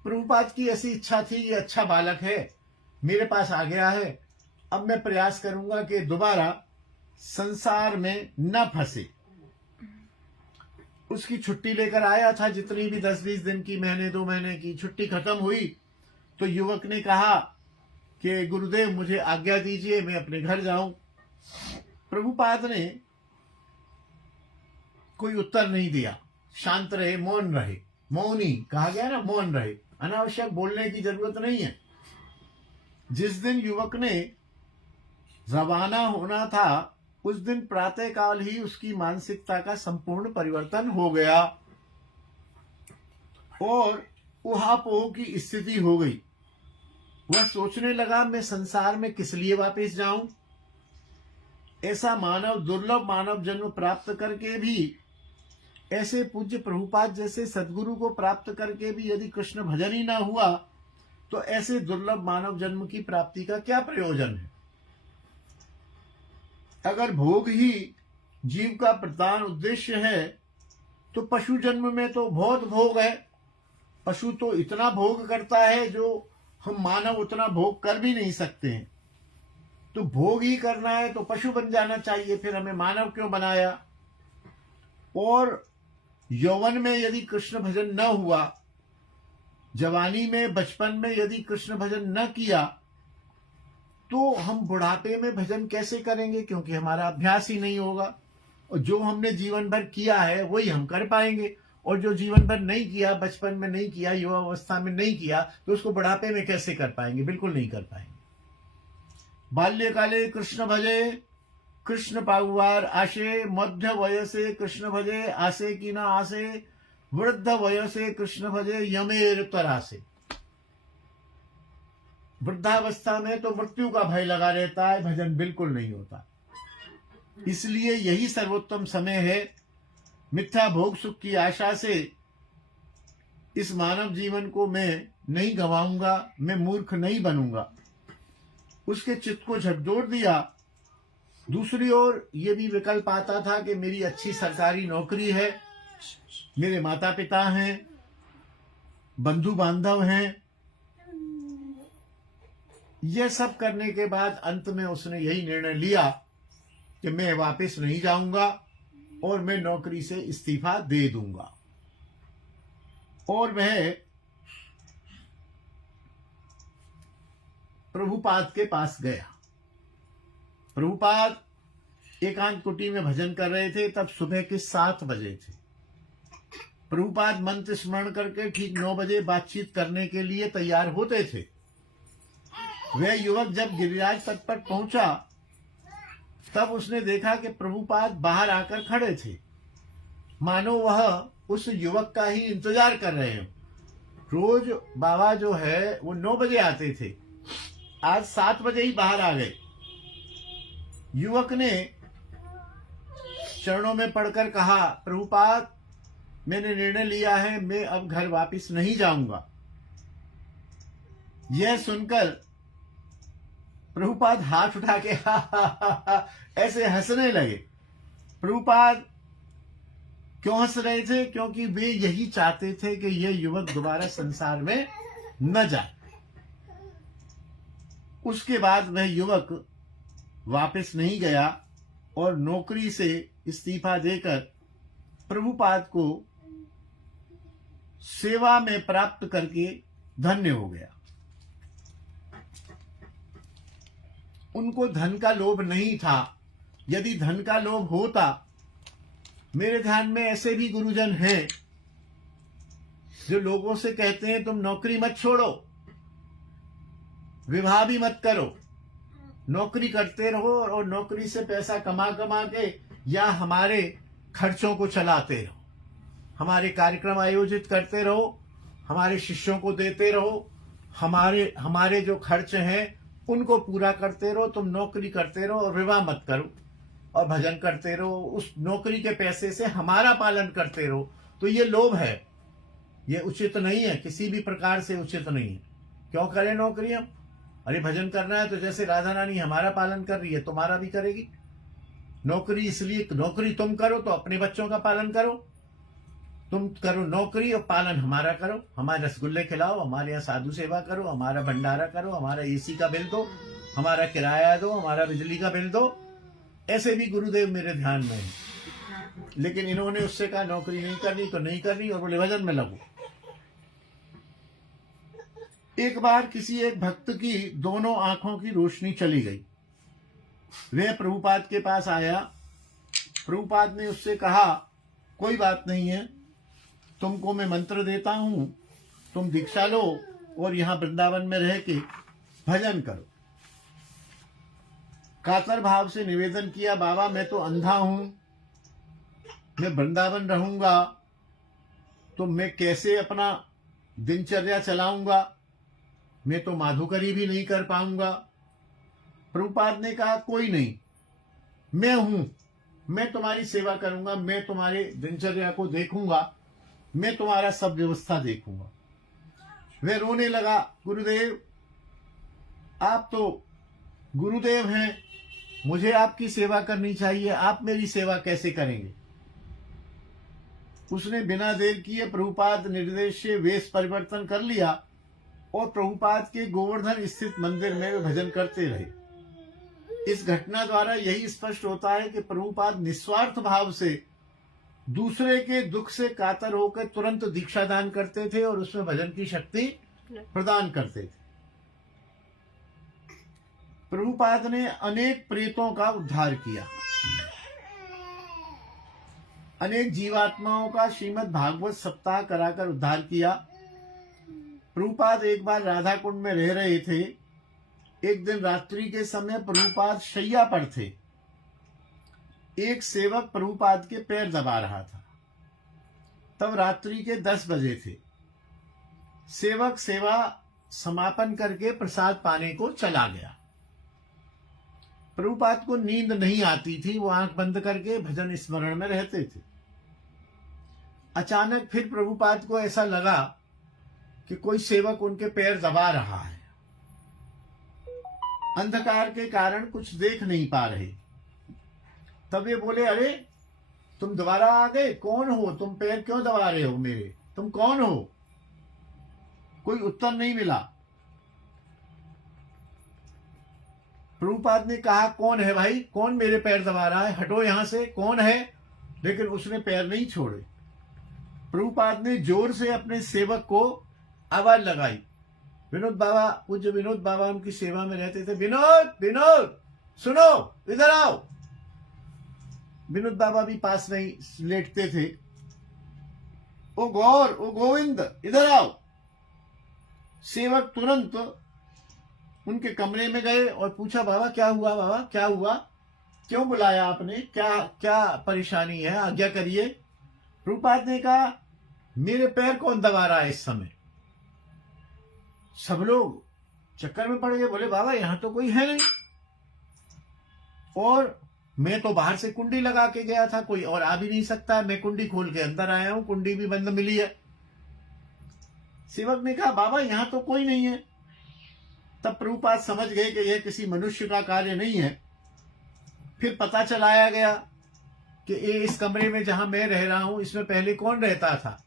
प्रभुपाद की ऐसी इच्छा थी, ये अच्छा बालक है, मेरे पास आ गया है, अब मैं प्रयास करूंगा कि दोबारा संसार में न फंसे। उसकी छुट्टी लेकर आया था, जितनी भी 10-20 दिन की, महीने 2 महीने की छुट्टी खत्म हुई तो युवक ने कहा कि गुरुदेव मुझे आज्ञा दीजिए, मैं अपने घर जाऊं। प्रभुपाद ने कोई उत्तर नहीं दिया, शांत रहे, मौन रहे। मौनी कहा गया ना, मौन रहे, अनावश्यक बोलने की जरूरत नहीं है। जिस दिन युवक ने रवाना होना था उस दिन प्रातःकाल ही उसकी मानसिकता का संपूर्ण परिवर्तन हो गया और उहापोह की स्थिति हो गई। वह सोचने लगा, मैं संसार में किस लिए वापस जाऊं? ऐसा मानव, दुर्लभ मानव जन्म प्राप्त करके भी, ऐसे पूज्य प्रभुपाद जैसे सदगुरु को प्राप्त करके भी यदि कृष्ण भजन ही ना हुआ तो ऐसे दुर्लभ मानव जन्म की प्राप्ति का क्या प्रयोजन है? अगर भोग ही जीव का प्रधान उद्देश्य है तो पशु जन्म में तो बहुत भोग है। पशु तो इतना भोग करता है जो हम मानव उतना भोग कर भी नहीं सकते हैं। तो भोग ही करना है तो पशु बन जाना चाहिए, फिर हमें मानव क्यों बनाया? और यौवन में यदि कृष्ण भजन न हुआ, जवानी में, बचपन में यदि कृष्ण भजन न किया तो हम बुढ़ापे में भजन कैसे करेंगे? क्योंकि हमारा अभ्यास ही नहीं होगा। और जो हमने जीवन भर किया है वही हम कर पाएंगे, और जो जीवन भर नहीं किया, बचपन में नहीं किया, युवा अवस्था में नहीं किया, तो उसको बुढ़ापे में कैसे कर पाएंगे? बिल्कुल नहीं कर पाएंगे। बाल्यकाले कृष्ण भजे कृष्ण पाउवार आशे, मध्य वयसे कृष्ण भजे आसे की ना आसे, वृद्ध वयसे कृष्ण भजे यमेर तरासे। वृद्धावस्था में तो मृत्यु का भय लगा रहता है, भजन बिल्कुल नहीं होता। इसलिए यही सर्वोत्तम समय है। मिथ्या भोग सुख की आशा से इस मानव जीवन को मैं नहीं गंवाऊंगा, मैं मूर्ख नहीं बनूंगा, उसके चित्त को झकझोर दिया। दूसरी ओर ये भी विकल्प आता था कि मेरी अच्छी सरकारी नौकरी है, मेरे माता पिता हैं, बंधु बांधव हैं। यह सब करने के बाद अंत में उसने यही निर्णय लिया कि मैं वापस नहीं जाऊंगा और मैं नौकरी से इस्तीफा दे दूंगा। और वह प्रभुपाद के पास गया। प्रभुपाद एकांत कुटी में भजन कर रहे थे। तब सुबह के 7 बजे थे। प्रभुपाद मंत्र स्मरण करके ठीक 9 बजे बातचीत करने के लिए तैयार होते थे। वह युवक जब गिरिराज तट पर पहुंचा तब उसने देखा कि प्रभुपाद बाहर आकर खड़े थे, मानो वह उस युवक का ही इंतजार कर रहे हो। रोज बाबा जो है वो 9 बजे आते थे, आज 7 बजे ही बाहर आ गए। युवक ने चरणों में पड़कर कहा, प्रभुपाद मैंने निर्णय लिया है, मैं अब घर वापस नहीं जाऊंगा। यह सुनकर प्रभुपाद हाथ उठा के ऐसे हंसने लगे। प्रभुपाद क्यों हंस रहे थे? क्योंकि वे यही चाहते थे कि यह युवक दोबारा संसार में न जाए। उसके बाद वह युवक वापस नहीं गया और नौकरी से इस्तीफा देकर प्रभुपाद को सेवा में प्राप्त करके धन्य हो गया। उनको धन का लोभ नहीं था। यदि धन का लोभ होता, मेरे ध्यान में ऐसे भी गुरुजन हैं जो लोगों से कहते हैं तुम नौकरी मत छोड़ो, विवाह भी मत करो, नौकरी करते रहो और नौकरी से पैसा कमा कमा के या हमारे खर्चों को चलाते रहो, हमारे कार्यक्रम आयोजित करते रहो, हमारे शिष्यों को देते रहो, हमारे जो खर्च हैं उनको पूरा करते रहो, तुम नौकरी करते रहो और विवाह मत करो और भजन करते रहो, उस नौकरी के पैसे से हमारा पालन करते रहो। तो ये लोभ है, ये उचित नहीं है, किसी भी प्रकार से उचित नहीं है। क्यों करें नौकरी हम? अरे भजन करना है तो जैसे राधा रानी हमारा पालन कर रही है तुम्हारा भी करेगी। नौकरी इसलिए, नौकरी तुम करो तो अपने बच्चों का पालन करो, तुम करो नौकरी और पालन हमारा करो, हमारे रसगुल्ले खिलाओ, हमारे यहाँ साधु सेवा करो, हमारा भंडारा करो, हमारा एसी का बिल दो, हमारा किराया दो, हमारा बिजली का बिल दो। ऐसे भी गुरुदेव मेरे ध्यान में है। लेकिन इन्होंने उससे कहा नौकरी नहीं करनी तो नहीं करनी और बोले भजन में लगो। एक बार किसी एक भक्त की दोनों आंखों की रोशनी चली गई। वह प्रभुपाद के पास आया। प्रभुपाद ने उससे कहा कोई बात नहीं है, तुमको मैं मंत्र देता हूं, तुम दीक्षा लो और यहां वृंदावन में रह के भजन करो। कातर भाव से निवेदन किया, बाबा मैं तो अंधा हूं, मैं वृंदावन रहूंगा तो मैं कैसे अपना दिनचर्या चलाऊंगा, मैं तो माधुकरी भी नहीं कर पाऊंगा। प्रभुपाद ने कहा कोई नहीं, मैं हूं, मैं तुम्हारी सेवा करूंगा, मैं तुम्हारे दिनचर्या को देखूंगा, मैं तुम्हारा सब व्यवस्था देखूंगा। वह रोने लगा, गुरुदेव आप तो गुरुदेव हैं, मुझे आपकी सेवा करनी चाहिए, आप मेरी सेवा कैसे करेंगे? उसने बिना देर किए प्रभुपाद निर्देश से वेश परिवर्तन कर लिया और प्रभुपाद के गोवर्धन स्थित मंदिर में वे भजन करते रहे। इस घटना द्वारा यही स्पष्ट होता है कि प्रभुपाद निस्वार्थ भाव से दूसरे के दुख से कातर होकर तुरंत दीक्षा दान करते थे और उसमें भजन की शक्ति प्रदान करते थे। प्रभुपाद ने अनेक प्रेतों का उद्धार किया, अनेक जीवात्माओं का श्रीमद् भागवत सप्ताह कराकर उद्धार किया। प्रभुपाद एक बार राधा कुंड में रह रहे थे। एक दिन रात्रि के समय प्रभुपाद शैया पर थे। एक सेवक प्रभुपाद के पैर दबा रहा था। तब रात्रि के 10 बजे थे। सेवक सेवा समापन करके प्रसाद पाने को चला गया। प्रभुपाद को नींद नहीं आती थी, वो आंख बंद करके भजन स्मरण में रहते थे। अचानक फिर प्रभुपाद को ऐसा लगा कि कोई सेवक उनके पैर दबा रहा है। अंधकार के कारण कुछ देख नहीं पा रहे। तब ये बोले, अरे तुम दोबारा आ गए, कौन हो तुम, पैर क्यों दबा रहे हो मेरे, तुम कौन हो? कोई उत्तर नहीं मिला। प्रभुपाद ने कहा, कौन है भाई, कौन मेरे पैर दबा रहा है, हटो यहां से, कौन है? लेकिन उसने पैर नहीं छोड़े। प्रभुपाद ने जोर से अपने सेवक को आवाज लगाई। विनोद बाबा, पूज्य विनोद बाबा उनकी सेवा में रहते थे। विनोद, विनोद सुनो, इधर आओ। विनोद बाबा भी पास नहीं लेटते थे। ओ गौर, ओ गोविंद, इधर आओ। सेवक तुरंत उनके कमरे में गए और पूछा, बाबा क्या हुआ, बाबा क्या हुआ, क्यों बुलाया आपने, क्या क्या परेशानी है, आज्ञा करिए। प्रभुपाद ने कहा, मेरे पैर कौन दबा रहा है इस समय? सब लोग चक्कर में पड़ गए। बोले, बाबा यहां तो कोई है नहीं, और मैं तो बाहर से कुंडी लगा के गया था, कोई और आ भी नहीं सकता, मैं कुंडी खोल के अंदर आया हूं, कुंडी भी बंद मिली है। सेवक ने कहा, बाबा यहां तो कोई नहीं है। तब प्रभुपाद समझ गए कि यह किसी मनुष्य का कार्य नहीं है। फिर पता चलाया गया कि इस कमरे में जहां मैं रह रहा हूं, इसमें पहले कौन रहता था।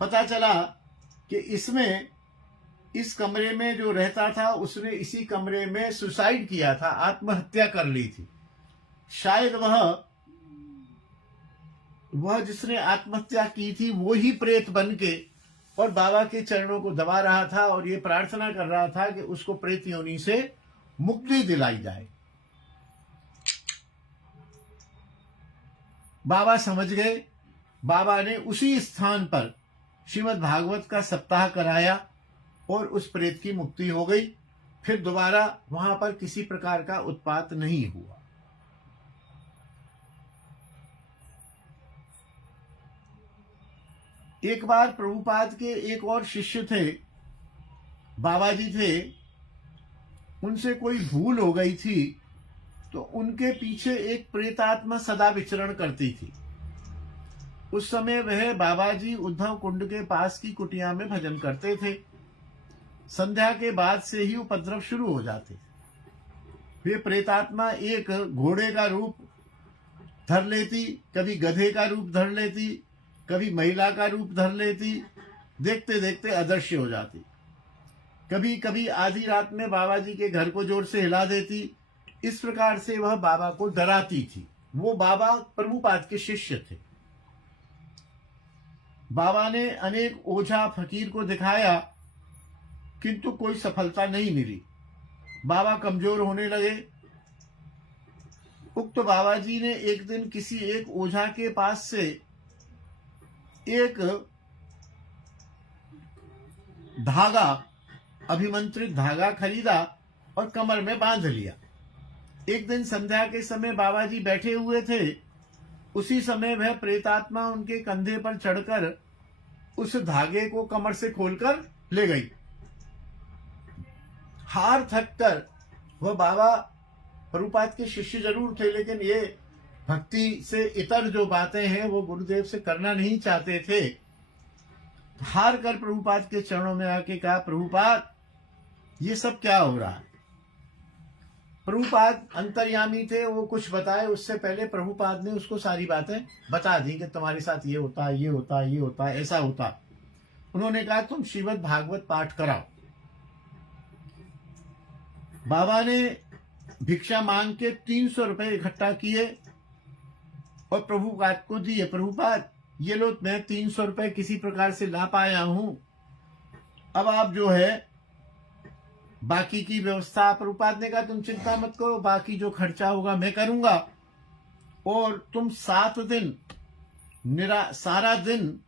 पता चला कि इस कमरे में जो रहता था उसने इसी कमरे में सुसाइड किया था, आत्महत्या कर ली थी। शायद वह जिसने आत्महत्या की थी वो ही प्रेत बन के और बाबा के चरणों को दबा रहा था और ये प्रार्थना कर रहा था कि उसको प्रेत योनि से मुक्ति दिलाई जाए। बाबा समझ गए। बाबा ने उसी स्थान पर श्रीमद् भागवत का सप्ताह कराया और उस प्रेत की मुक्ति हो गई। फिर दोबारा वहां पर किसी प्रकार का उत्पात नहीं हुआ। एक बार प्रभुपाद के एक और शिष्य थे, बाबा जी थे, उनसे कोई भूल हो गई थी तो उनके पीछे एक प्रेतात्मा सदा विचरण करती थी। उस समय वह बाबा जी उद्धव कुंड के पास की कुटिया में भजन करते थे। संध्या के बाद से ही उपद्रव शुरू हो जाते। वे प्रेतात्मा एक घोड़े का रूप धर लेती, कभी गधे का रूप धर लेती, कभी महिला का रूप धर लेती, देखते देखते अदृश्य हो जाती। कभी कभी आधी रात में बाबा जी के घर को जोर से हिला देती। इस प्रकार से वह बाबा को डराती थी। वो बाबा प्रभुपाद के शिष्य थे। बाबा ने अनेक ओझा फकीर को दिखाया किंतु कोई सफलता नहीं मिली। बाबा कमजोर होने लगे। उक्त बाबा जी ने एक दिन किसी एक ओझा के पास से एक धागा, अभिमंत्रित धागा खरीदा और कमर में बांध लिया। एक दिन संध्या के समय बाबा जी बैठे हुए थे। उसी समय वह प्रेतात्मा उनके कंधे पर चढ़कर उस धागे को कमर से खोलकर ले गई। हार थक कर वह बाबा प्रभुपाद के शिष्य जरूर थे, लेकिन ये भक्ति से इतर जो बातें हैं वो गुरुदेव से करना नहीं चाहते थे। हार कर प्रभुपाद के चरणों में आके कहा, प्रभुपाद ये सब क्या हो रहा है? प्रभुपाद अंतर्यामी थे, वो कुछ बताए उससे पहले प्रभुपाद ने उसको सारी बातें बता दी कि तुम्हारे साथ ये होता है, ये होता है, ये होता है, ऐसा होता। उन्होंने कहा तुम श्रीमद् भागवत पाठ कराओ। बाबा ने भिक्षा मांग के 300 रुपए इकट्ठा किए और प्रभुपाद को दिए। प्रभुपाद ये लो, मैं 300 रुपए किसी प्रकार से ला पाया हूं, अब आप जो है बाकी की व्यवस्था। प्रभुपाद ने कहा तुम चिंता मत करो, बाकी जो खर्चा होगा मैं करूंगा और तुम 7 दिन सारा दिन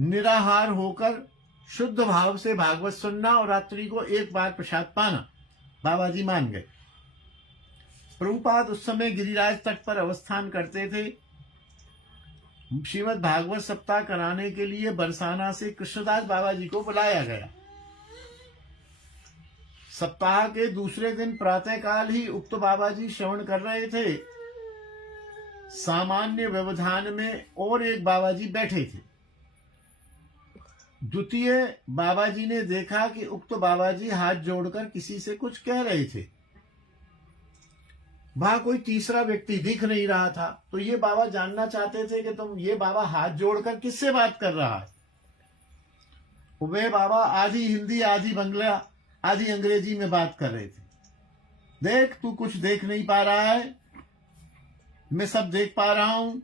निराहार होकर शुद्ध भाव से भागवत सुनना और रात्रि को एक बार प्रसाद पाना। बाबा जी मान गए। प्रभुपाद उस समय गिरिराज तट पर अवस्थान करते थे। श्रीमद् भागवत सप्ताह कराने के लिए बरसाना से कृष्णदास बाबा जी को बुलाया गया। सप्ताह के दूसरे दिन प्रातःकाल ही उक्त बाबा जी श्रवण कर रहे थे। सामान्य व्यवधान में और एक बाबा जी बैठे थे। द्वितीय बाबा जी ने देखा कि उक्त बाबा जी हाथ जोड़कर किसी से कुछ कह रहे थे। वहां कोई तीसरा व्यक्ति दिख नहीं रहा था, तो ये बाबा जानना चाहते थे कि तुम ये बाबा हाथ जोड़कर किससे बात कर रहा है। वे बाबा आधी हिंदी, आधी बंगला, आधी अंग्रेजी में बात कर रहे थे। देख, तू कुछ देख नहीं पा रहा है, मैं सब देख पा रहा हूं।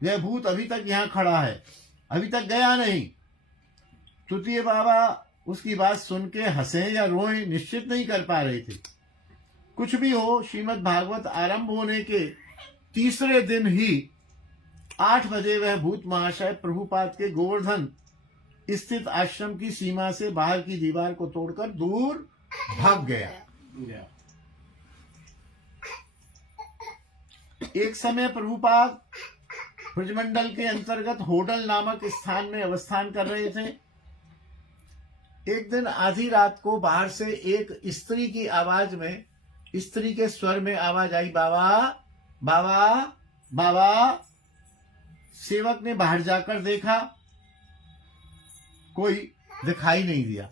यह भूत अभी तक यहां खड़ा है, अभी तक गया नहीं। तृतीय बाबा उसकी बात सुन के हंसे या रोए निश्चित नहीं कर पा रहे थे। कुछ भी हो, श्रीमद् भागवत आरंभ होने के तीसरे दिन ही 8 बजे वह भूत महाशय प्रभुपाद के गोवर्धन स्थित आश्रम की सीमा से बाहर की दीवार को तोड़कर दूर भाग गया। एक समय प्रभुपाद ब्रजमंडल के अंतर्गत होडल नामक स्थान में अवस्थान कर रहे थे। एक दिन आधी रात को बाहर से एक स्त्री की आवाज में, स्त्री के स्वर में आवाज आई, बाबा बाबा बाबा। सेवक ने बाहर जाकर देखा, कोई दिखाई नहीं दिया।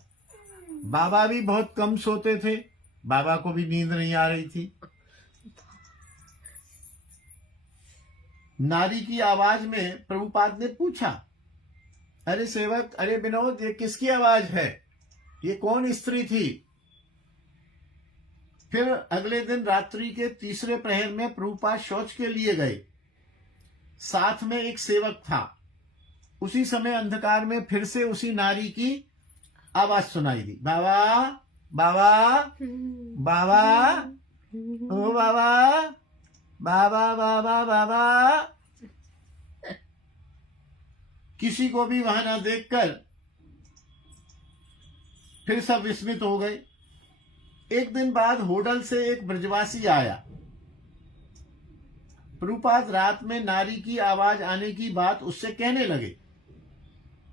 बाबा भी बहुत कम सोते थे, बाबा को भी नींद नहीं आ रही थी। नारी की आवाज में प्रभुपाद ने पूछा, अरे सेवक, अरे विनोद, ये किसकी आवाज है? ये कौन स्त्री थी? फिर अगले दिन रात्रि के तीसरे प्रहर में प्रभुपाद शौच के लिए गए। साथ में एक सेवक था। उसी समय अंधकार में फिर से उसी नारी की आवाज सुनाई दी, बाबा बाबा बाबा, ओ बाबा बाबा बाबा बाबा। किसी को भी वहां ना देखकर फिर सब विस्मित हो गए। एक दिन बाद होडल से एक ब्रजवासी आया। प्रभुपाद रात में नारी की आवाज आने की बात उससे कहने लगे।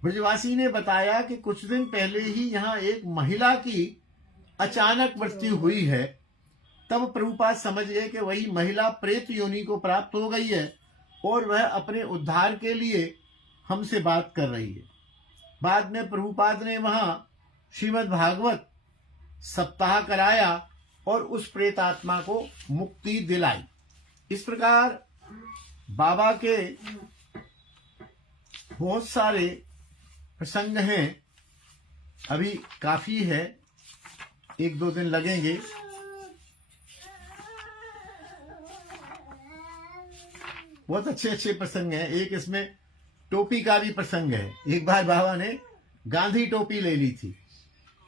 ब्रजवासी ने बताया कि कुछ दिन पहले ही यहाँ एक महिला की अचानक मृत्यु हुई है। तब प्रभुपाद समझ गए कि वही महिला प्रेत योनि को प्राप्त हो गई है और वह अपने उद्धार के लिए हमसे बात कर रही है। बाद में प्रभुपाद ने वहां श्रीमद् भागवत सप्ताह कराया और उस प्रेतात्मा को मुक्ति दिलाई। इस प्रकार बाबा के बहुत सारे प्रसंग हैं। अभी काफी है, 1-2 दिन लगेंगे। बहुत अच्छे अच्छे प्रसंग हैं। एक इसमें टोपी का भी प्रसंग है। एक बार बाबा ने गांधी टोपी ले ली थी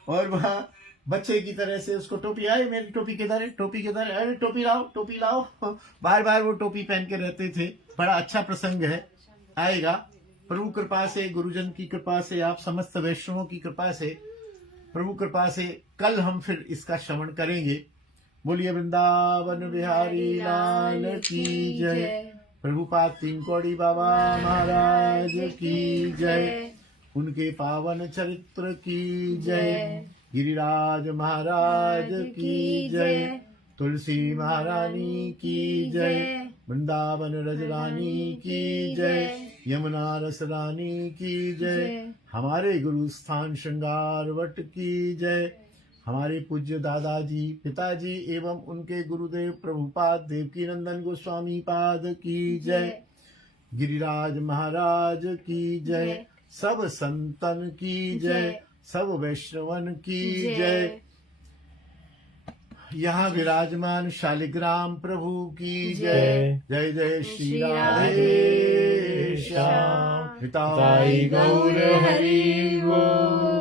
और वह बच्चे की तरह से उसको टोपी, आए मेरी टोपी किधर है, टोपी किधर है, अरे टोपी लाओ टोपी लाओ, बार बार वो टोपी पहन के रहते थे। बड़ा अच्छा प्रसंग है, आएगा। प्रभु कृपा से, गुरुजन की कृपा से, आप समस्त वैष्णवों की कृपा से, प्रभु कृपा से कल हम फिर इसका श्रवण करेंगे। बोलिए वृंदावन बिहारी लाल की जय। प्रभुपाद तीन कौड़ी बाबा महाराज की जय। उनके पावन चरित्र की जय। गिरिराज महाराज की जय। तुलसी महारानी की जय। वृंदावन रजरानी की जय। यमुना रस रानी की जय। हमारे गुरु स्थान श्रृंगार वट की जय। हमारे पूज्य दादाजी, पिताजी एवं उनके गुरुदेव प्रभुपाद देवकी नंदन गोस्वामी पाद की जय। गिरिराज महाराज की जय। सब संतन की जय। सब वैष्णवन की जय। यहाँ विराजमान शालिग्राम प्रभु की जय। जय जय श्री राधे श्याम। हिताय गौर हरि बोल।